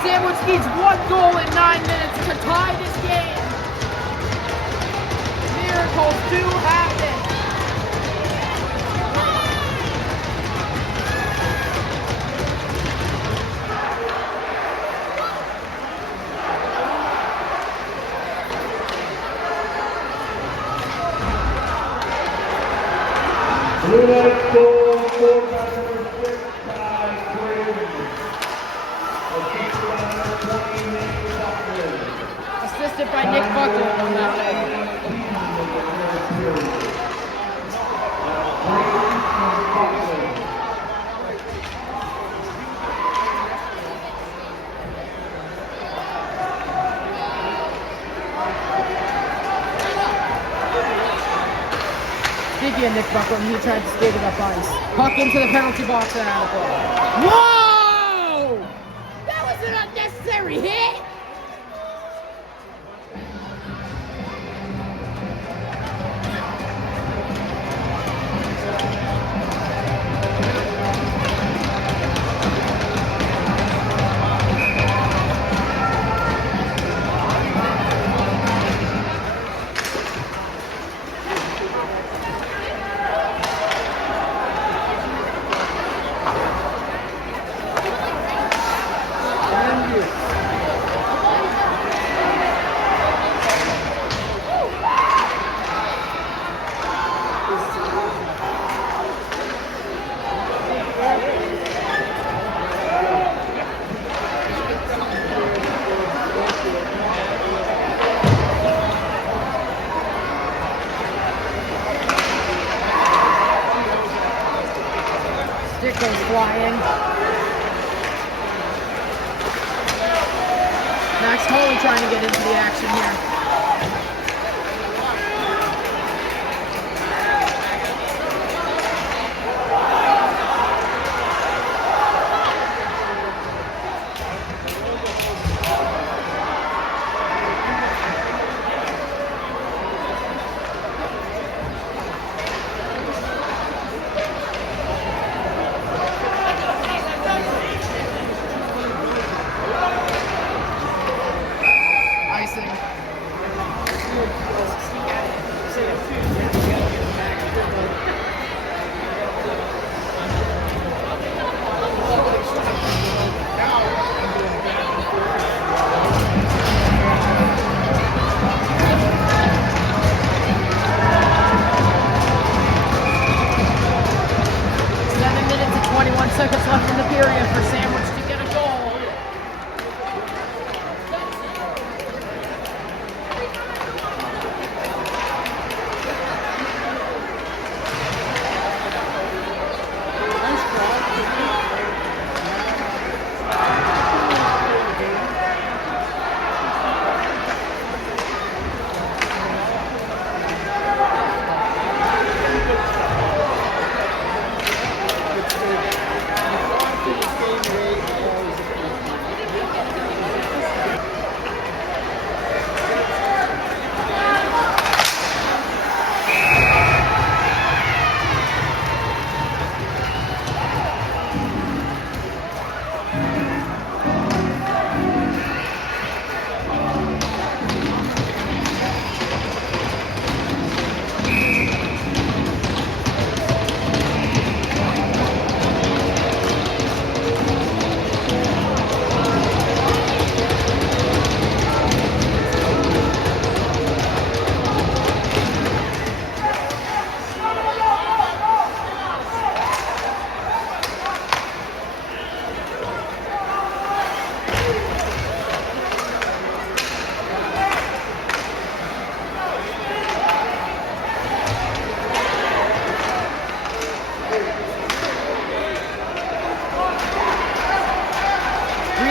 Sandwich needs 1 goal in 9 minutes to tie this game. Miracles do happen. Blue Knights goal scored by number 6, Ty Craven. Assisted by Nick Buckland on that one. Speaking of Nick Buckland, he tried to skate it up ice. Puck into the penalty box and out of play. Whoa! That was an unnecessary hit! Stick goes flying. Max Holy trying to get into the action here. 21 seconds left in the period for Sandwich to get a goal.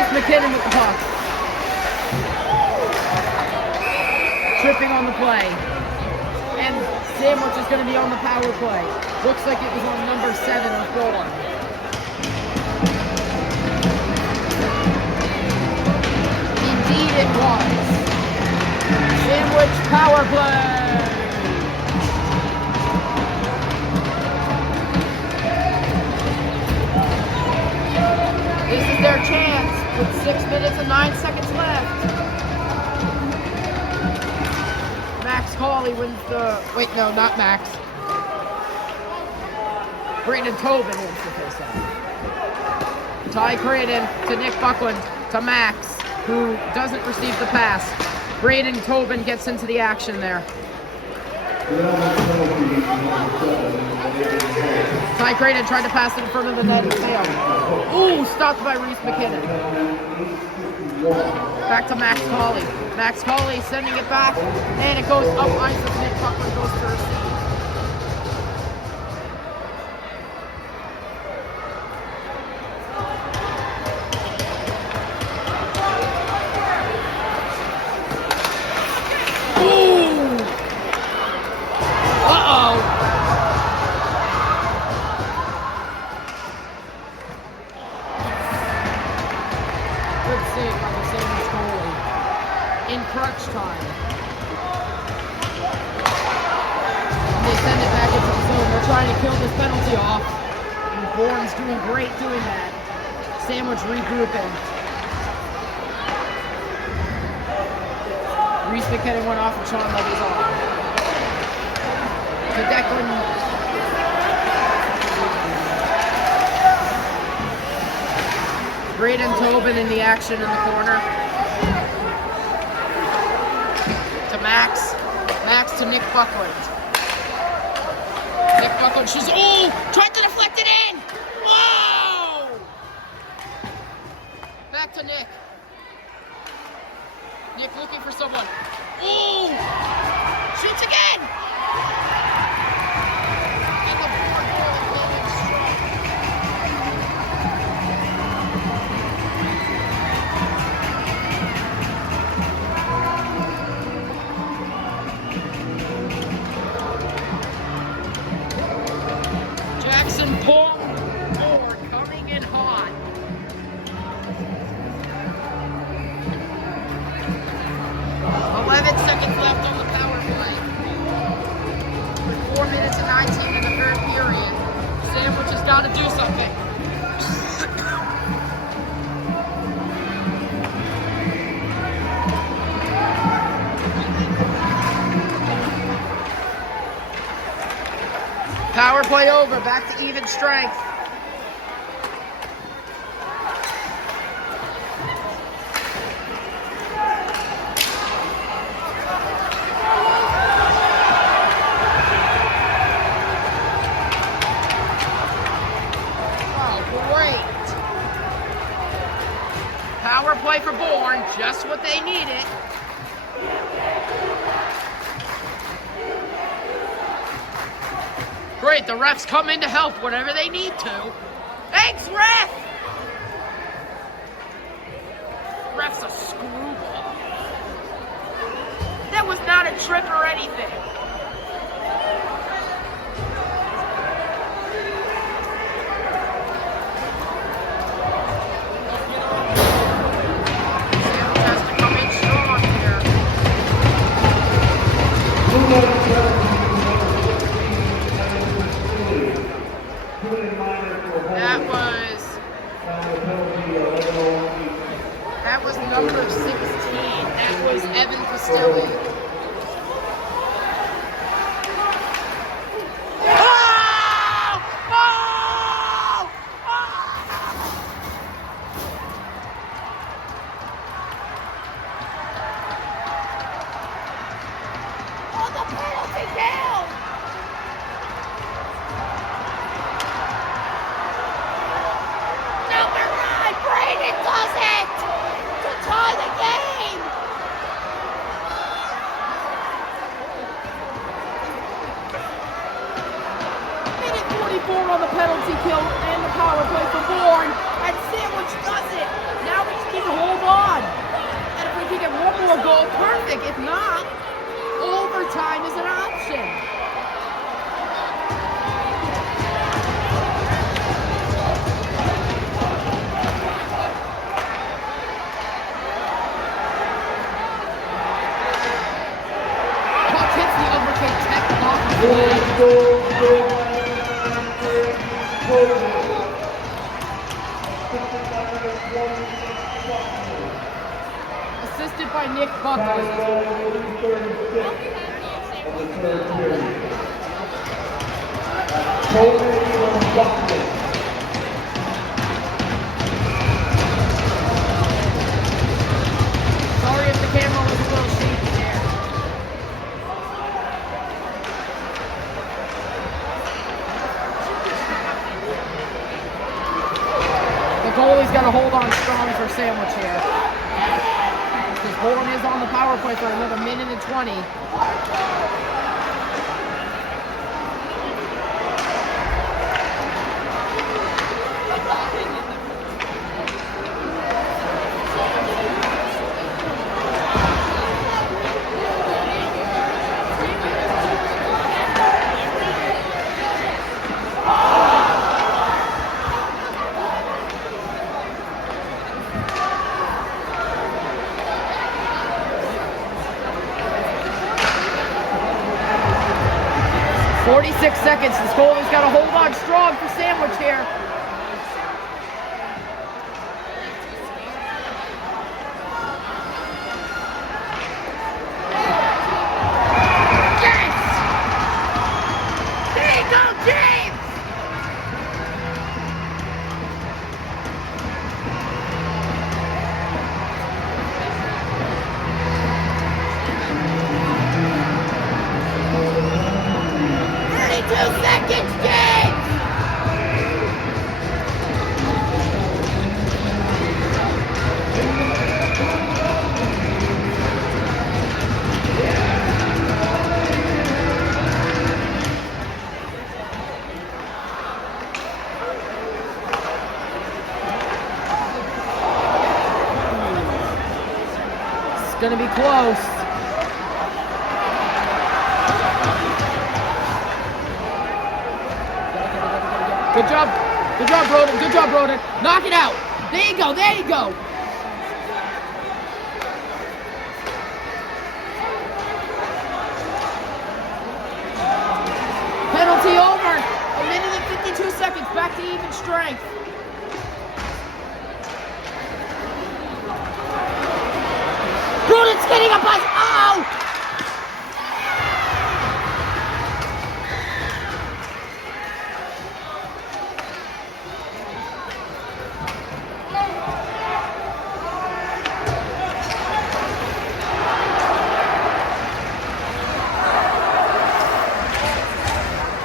McKinnon with the puck. Tripping on the play. And Sandwich is going to be on the power play. Looks like it was on number 7 or 4. Indeed it was. Sandwich power play. This is their chance with 6 minutes and 9 seconds left. Max Cawley wins the... Wait, no, not Max. Brandon Tobin wins the first half. Ty Creighton to Nick Buckland to Max, who doesn't receive the pass. Braden Tobin gets into the action there. Ty Creighton tried to pass it in front of the net and failed. Ooh, stopped by Reese McKinnon. Back to Max Cawley. Max Cawley sending it back, and it goes up ice as Nick Buckland goes to receive. In crunch time. And they send it back into the zone. They're trying to kill this penalty off. And Bourne's doing great doing that. Sandwich regrouping. Reese McKinnon went off and Sean Levy's off. To Declan. Braden Tobin in the action in the corner. Max. Max to Nick Buckland. Nick Buckland shoots. Oh! Tried to deflect it in! Whoa! Back to Nick. Nick looking for someone. Oh! Shoots again! And the board really came in strong. Bourne coming in hot. Seconds left on the power play. 4 minutes and 19 in the third period. Sandwich has got to do something. Power play over, back to even strength. Wow. Power play for Bourne, just what they needed. Great, the refs come in to help whenever they need to. Thanks, ref! Ref's a screwball. That was not a trip or anything. Sandwich has to come in strong here. That was number 16. That was Evan Castelli. On the penalty kill and the power play for Bourne, and Sandwich does it. Now we just need to hold on. And if we can get one more goal, perfect. If not, overtime is an option. Puck hits the overkick tech off the assisted by Nick Buckley. Sorry if the camera was a little shaky there. The goalie's got to hold on strong for Sandwich here. Because Bourne is on the power play for another minute and 20. Seconds. This goalie's got to hold on strong for Sandwich here. Yes! There you go, James! Seconds, James! It's gonna be close. Good job, Broden. Good job, Broden. Knock it out. There you go, there you go. Penalty over. A minute and 52 seconds. Back to even strength. Broden's getting a buzz. Oh!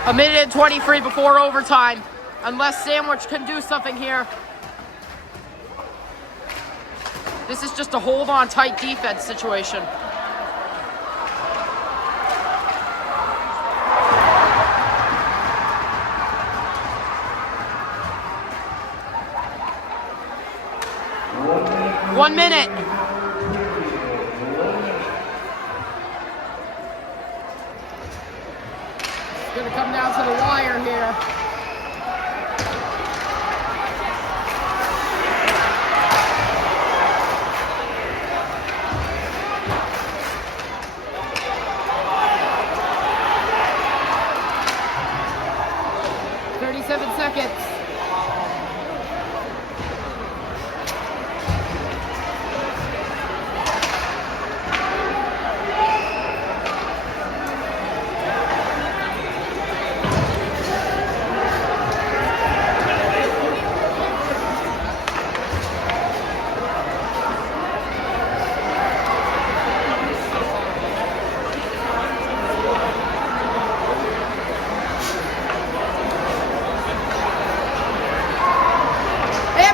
A minute and 23 before overtime, unless Sandwich can do something here. This is just a hold-on tight defense situation. One minute. It's going to come down to the wire here. Seconds.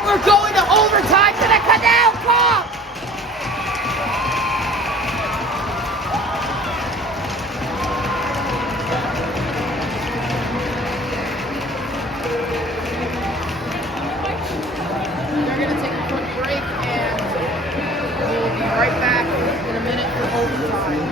We're going to overtime for the Canal Cup! They're going to take a quick break and we'll be right back in a minute for overtime.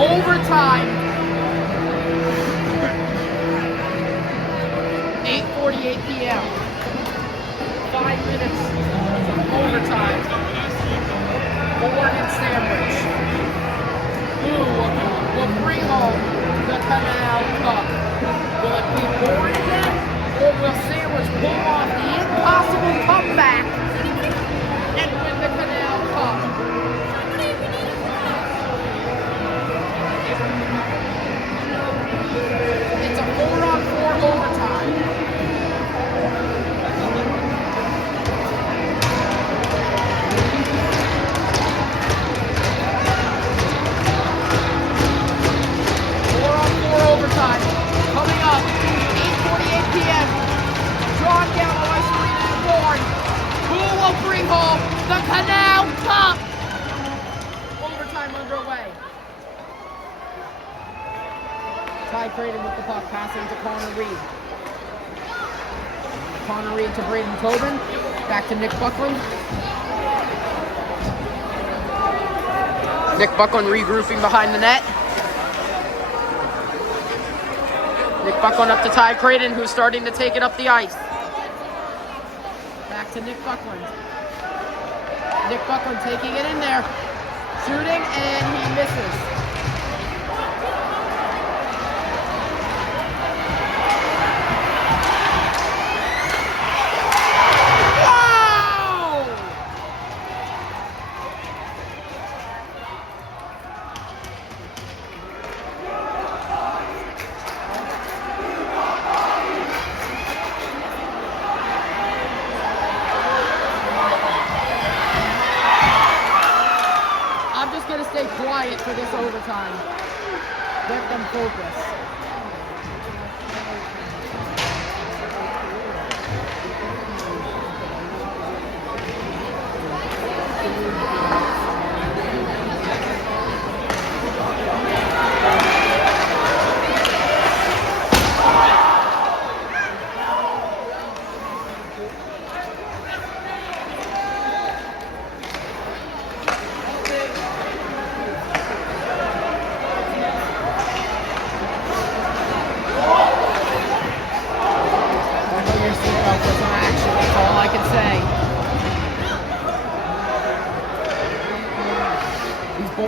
Overtime. 8:48 p.m. 5 minutes overtime. Bourne and Sandwich. Who will bring home the Canal Cup? Will it be Bourne again? Or will Sandwich pull off the impossible comeback and win the Canal Cup? It's a 4-on-4 overtime. Overtime coming up, 8:48 p.m. Drawn down the West Arena in Bourne. Who will bring home the Canal Cup? Overtime underway. Ty Creighton with the puck, passing to Connor Reed. Connor Reed to Braden Tobin. Back to Nick Buckland. Nick Buckland regrouping behind the net. Nick Buckland up to Ty Creighton, who's starting to take it up the ice. Back to Nick Buckland. Nick Buckland taking it in there. Shooting, and he misses. Stay quiet for this overtime. Get them focused.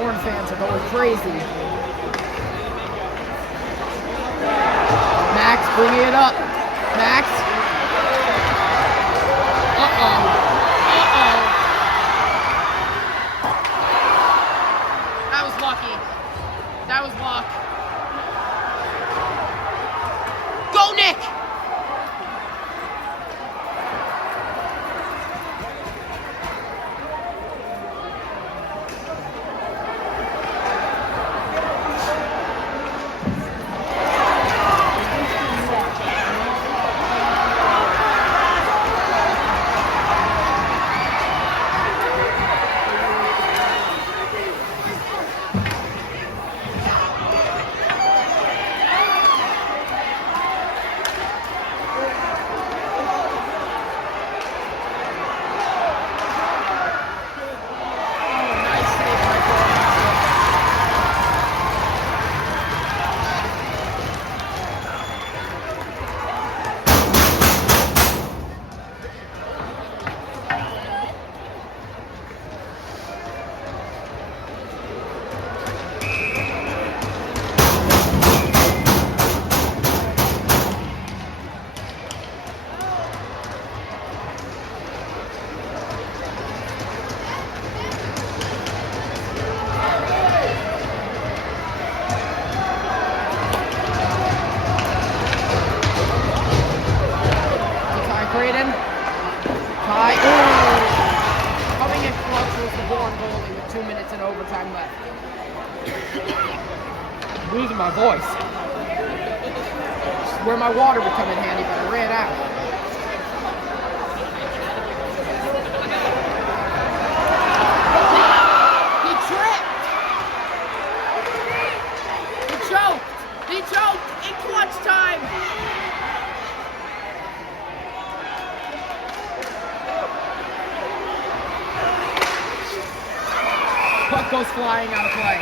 Bourne fans are going crazy. Max bringing it up. Max. Uh-oh. Uh-oh. That was lucky. That was luck. Go, Nick! Coming in clutch was the Bourne goalie with 2 minutes in overtime left. I'm losing my voice. This is where my water would come in handy, but I ran out. He tripped! He choked! He choked in clutch time! Puck goes flying out of play.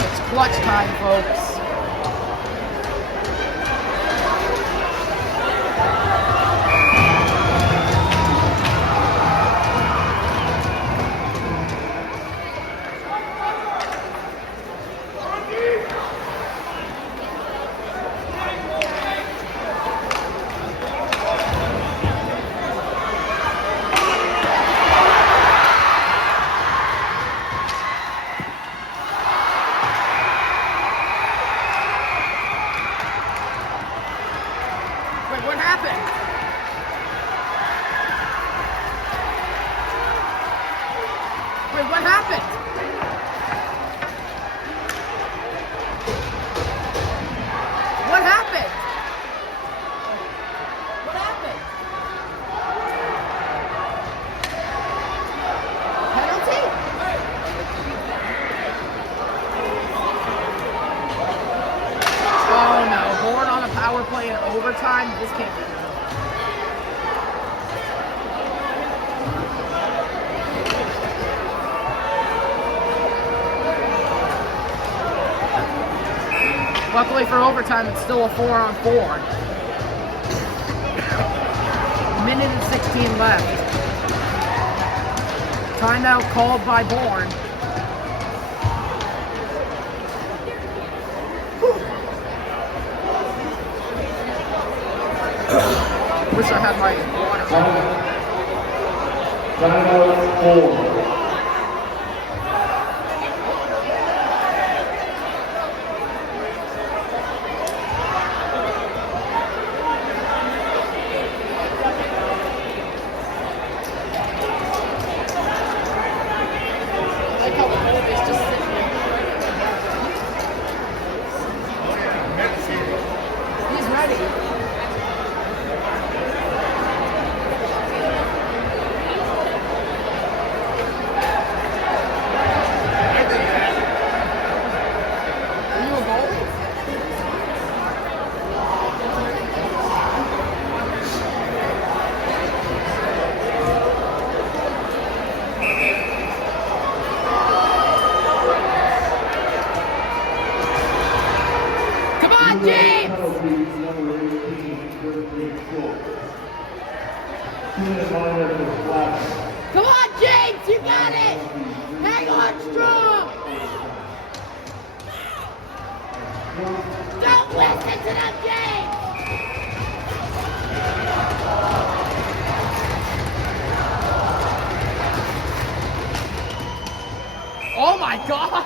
It's clutch time, folks. Wait, what happened? Wait, what happened? What happened? What happened? Penalty? Oh no, Bourne on a power play in overtime? This can't be good. Luckily for overtime, it's still a 4-on-4. Minute and 16 left. Timeout called by Bourne. Wish I had my water. Timeout 4. He's ready. floor. 2-minute minor for flapping. Come on, James, you got it! Hang on strong! Don't listen to them, James! Oh my God!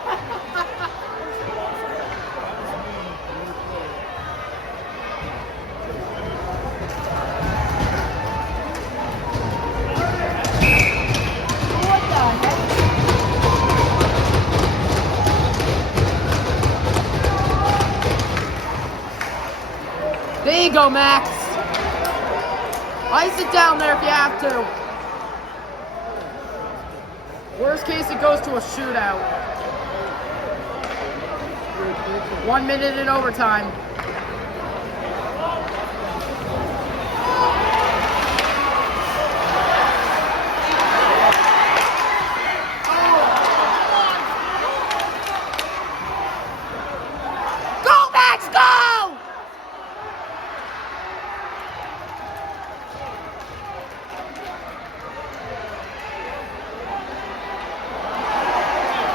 What the heck? There you go, Max. Ice it down there if you have to. Worst case, it goes to a shootout. 1 minute in overtime. Go, Max, go!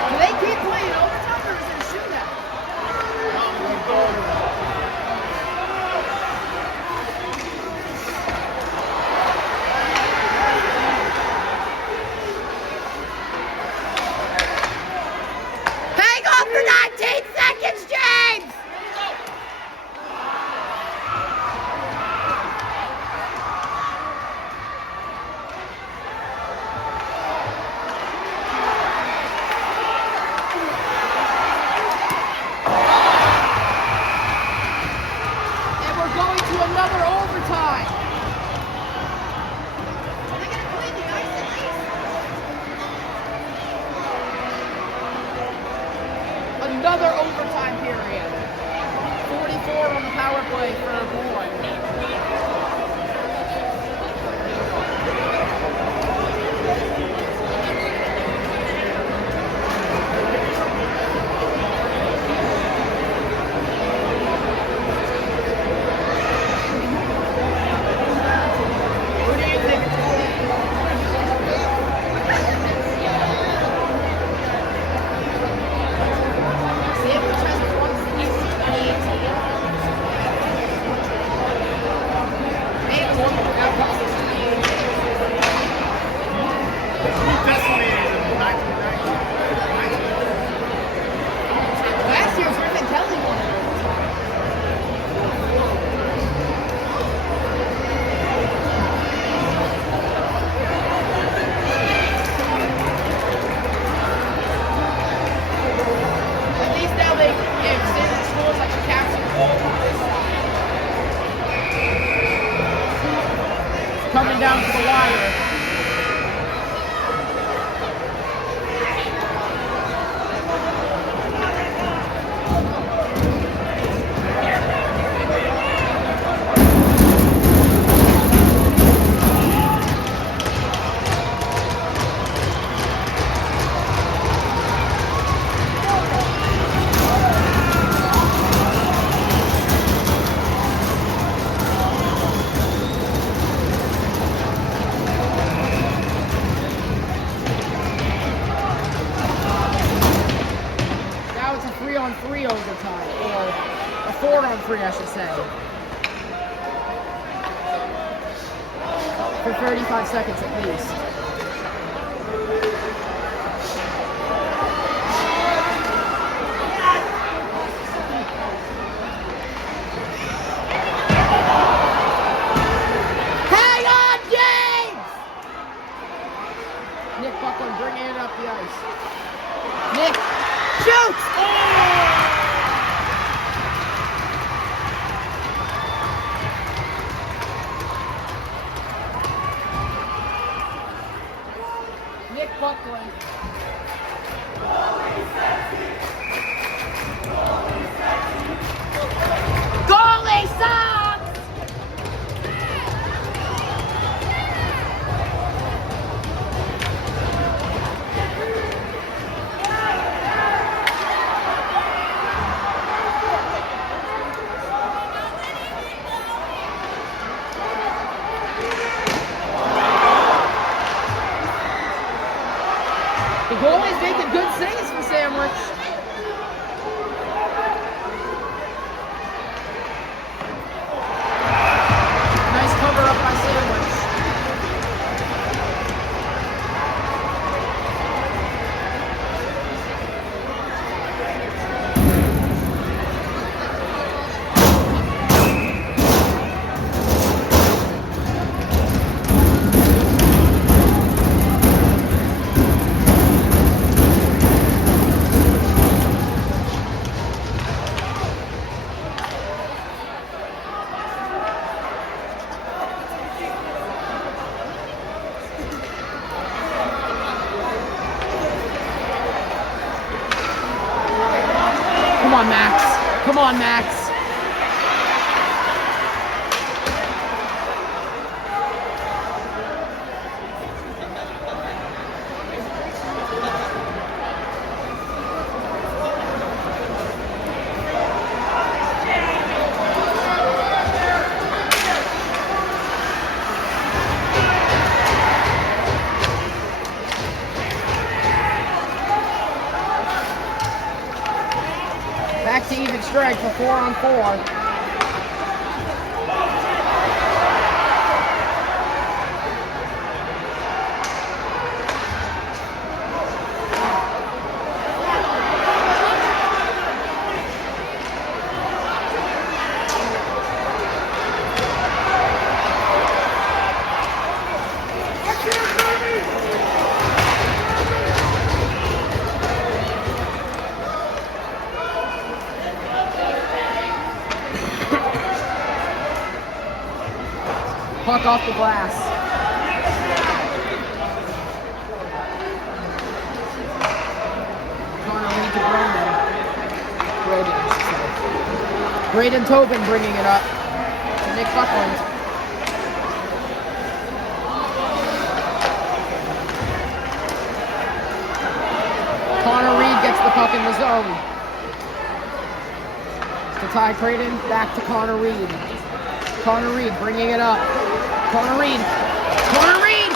Do they keep playing overtime or is it a shootout? Hang on for 19 seconds, James! And we're going to another overtime. Are they going to play the ice at least? Another overtime period. 44 on the power play for Bourne. Who do you think? See if which has won since 2018. They won without losses. Last year's Griffin Kelly won it. At least now they extend the schools like Chicago. Coming down to the wire. Now it's a 3-on-3 overtime, or a 4-on-3, I should say. For 35 seconds at least. Hang on, James! Nick Buckland bringing it up the ice. Nick shoots! Nick Buckland. Goalie sucks! making good saves for Sandwich. Nice cover up by Sandwich. Come on, Max. Come on, Max. Back to even strength for 4-on-4. Puck off the glass. Connor Reed to Braden. Braden Tobin bringing it up to Nick Buckland. Connor Reed gets the puck in the zone. To Ty Creighton, back to Connor Reed. Connor Reed bringing it up. Connor Reed. Connor Reed!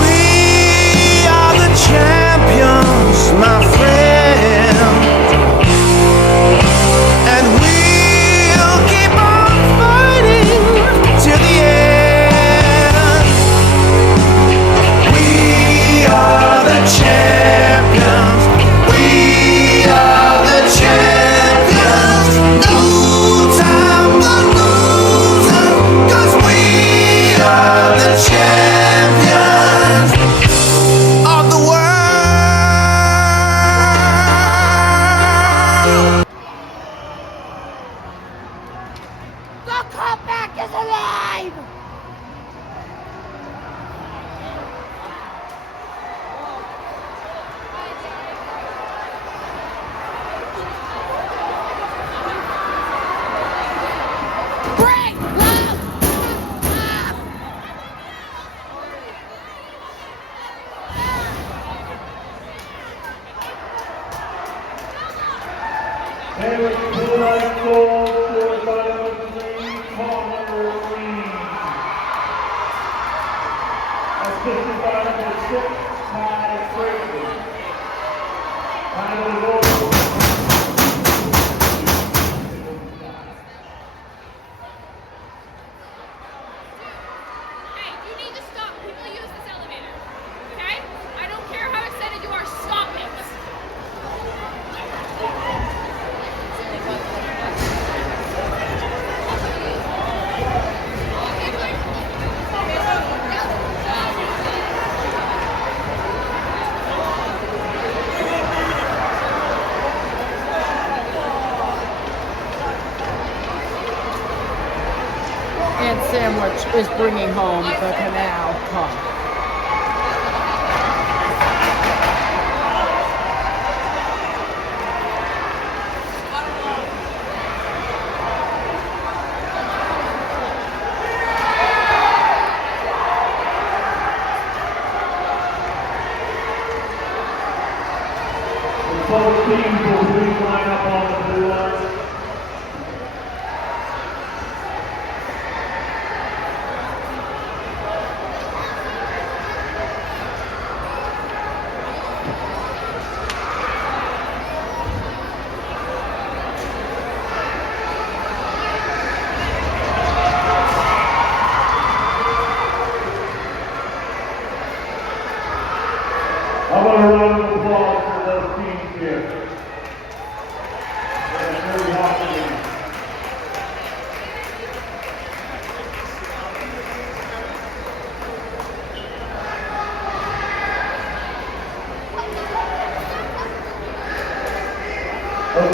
We are the champions, my friend, and we'll keep on fighting till the end. We are the champions. We are the champions. No time for losing, 'cause we are the champions of the world. The comeback is alive! Break! Love! And with the right goal scored by number 3, Connor Reed. Assisted by number 6, Ty Creighton. Time of the goal. Hey, you need to stop. People use this elevator. Okay? I don't care how excited you are. Stop it. And Sandwich is bringing home the Canal Cup. Both teams will please line up on the board.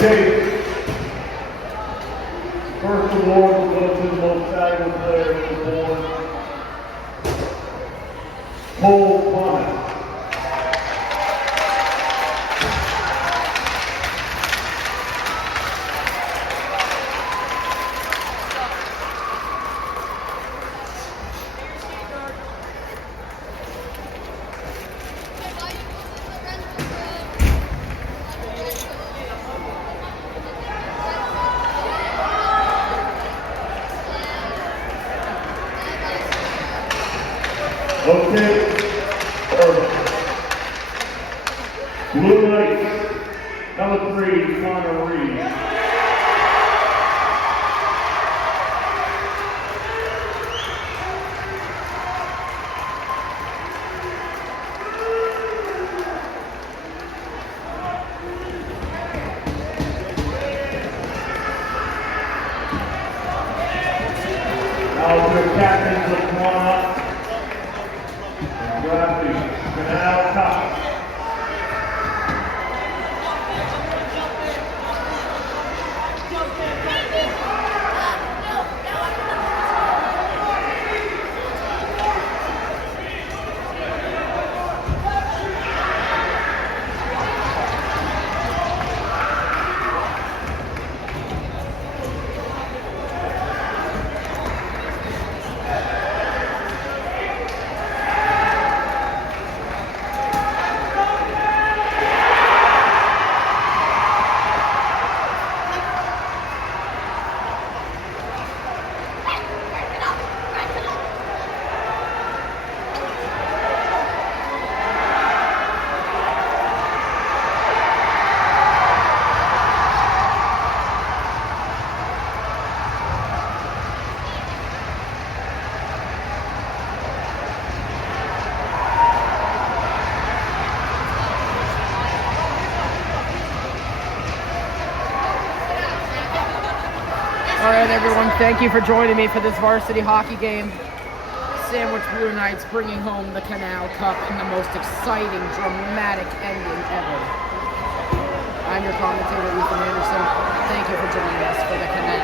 Okay. First award will go to the most valuable player in the board. Cole Clement. Okay. Blue Knights, number 3, Connor Reed. Now to the captains of come on up. Grab the Canal Cup. All right, everyone, thank you for joining me for this varsity hockey game. Sandwich Blue Knights bringing home the Canal Cup in the most exciting, dramatic ending ever. I'm your commentator, Ethan Anderson. Thank you for joining us for the Canal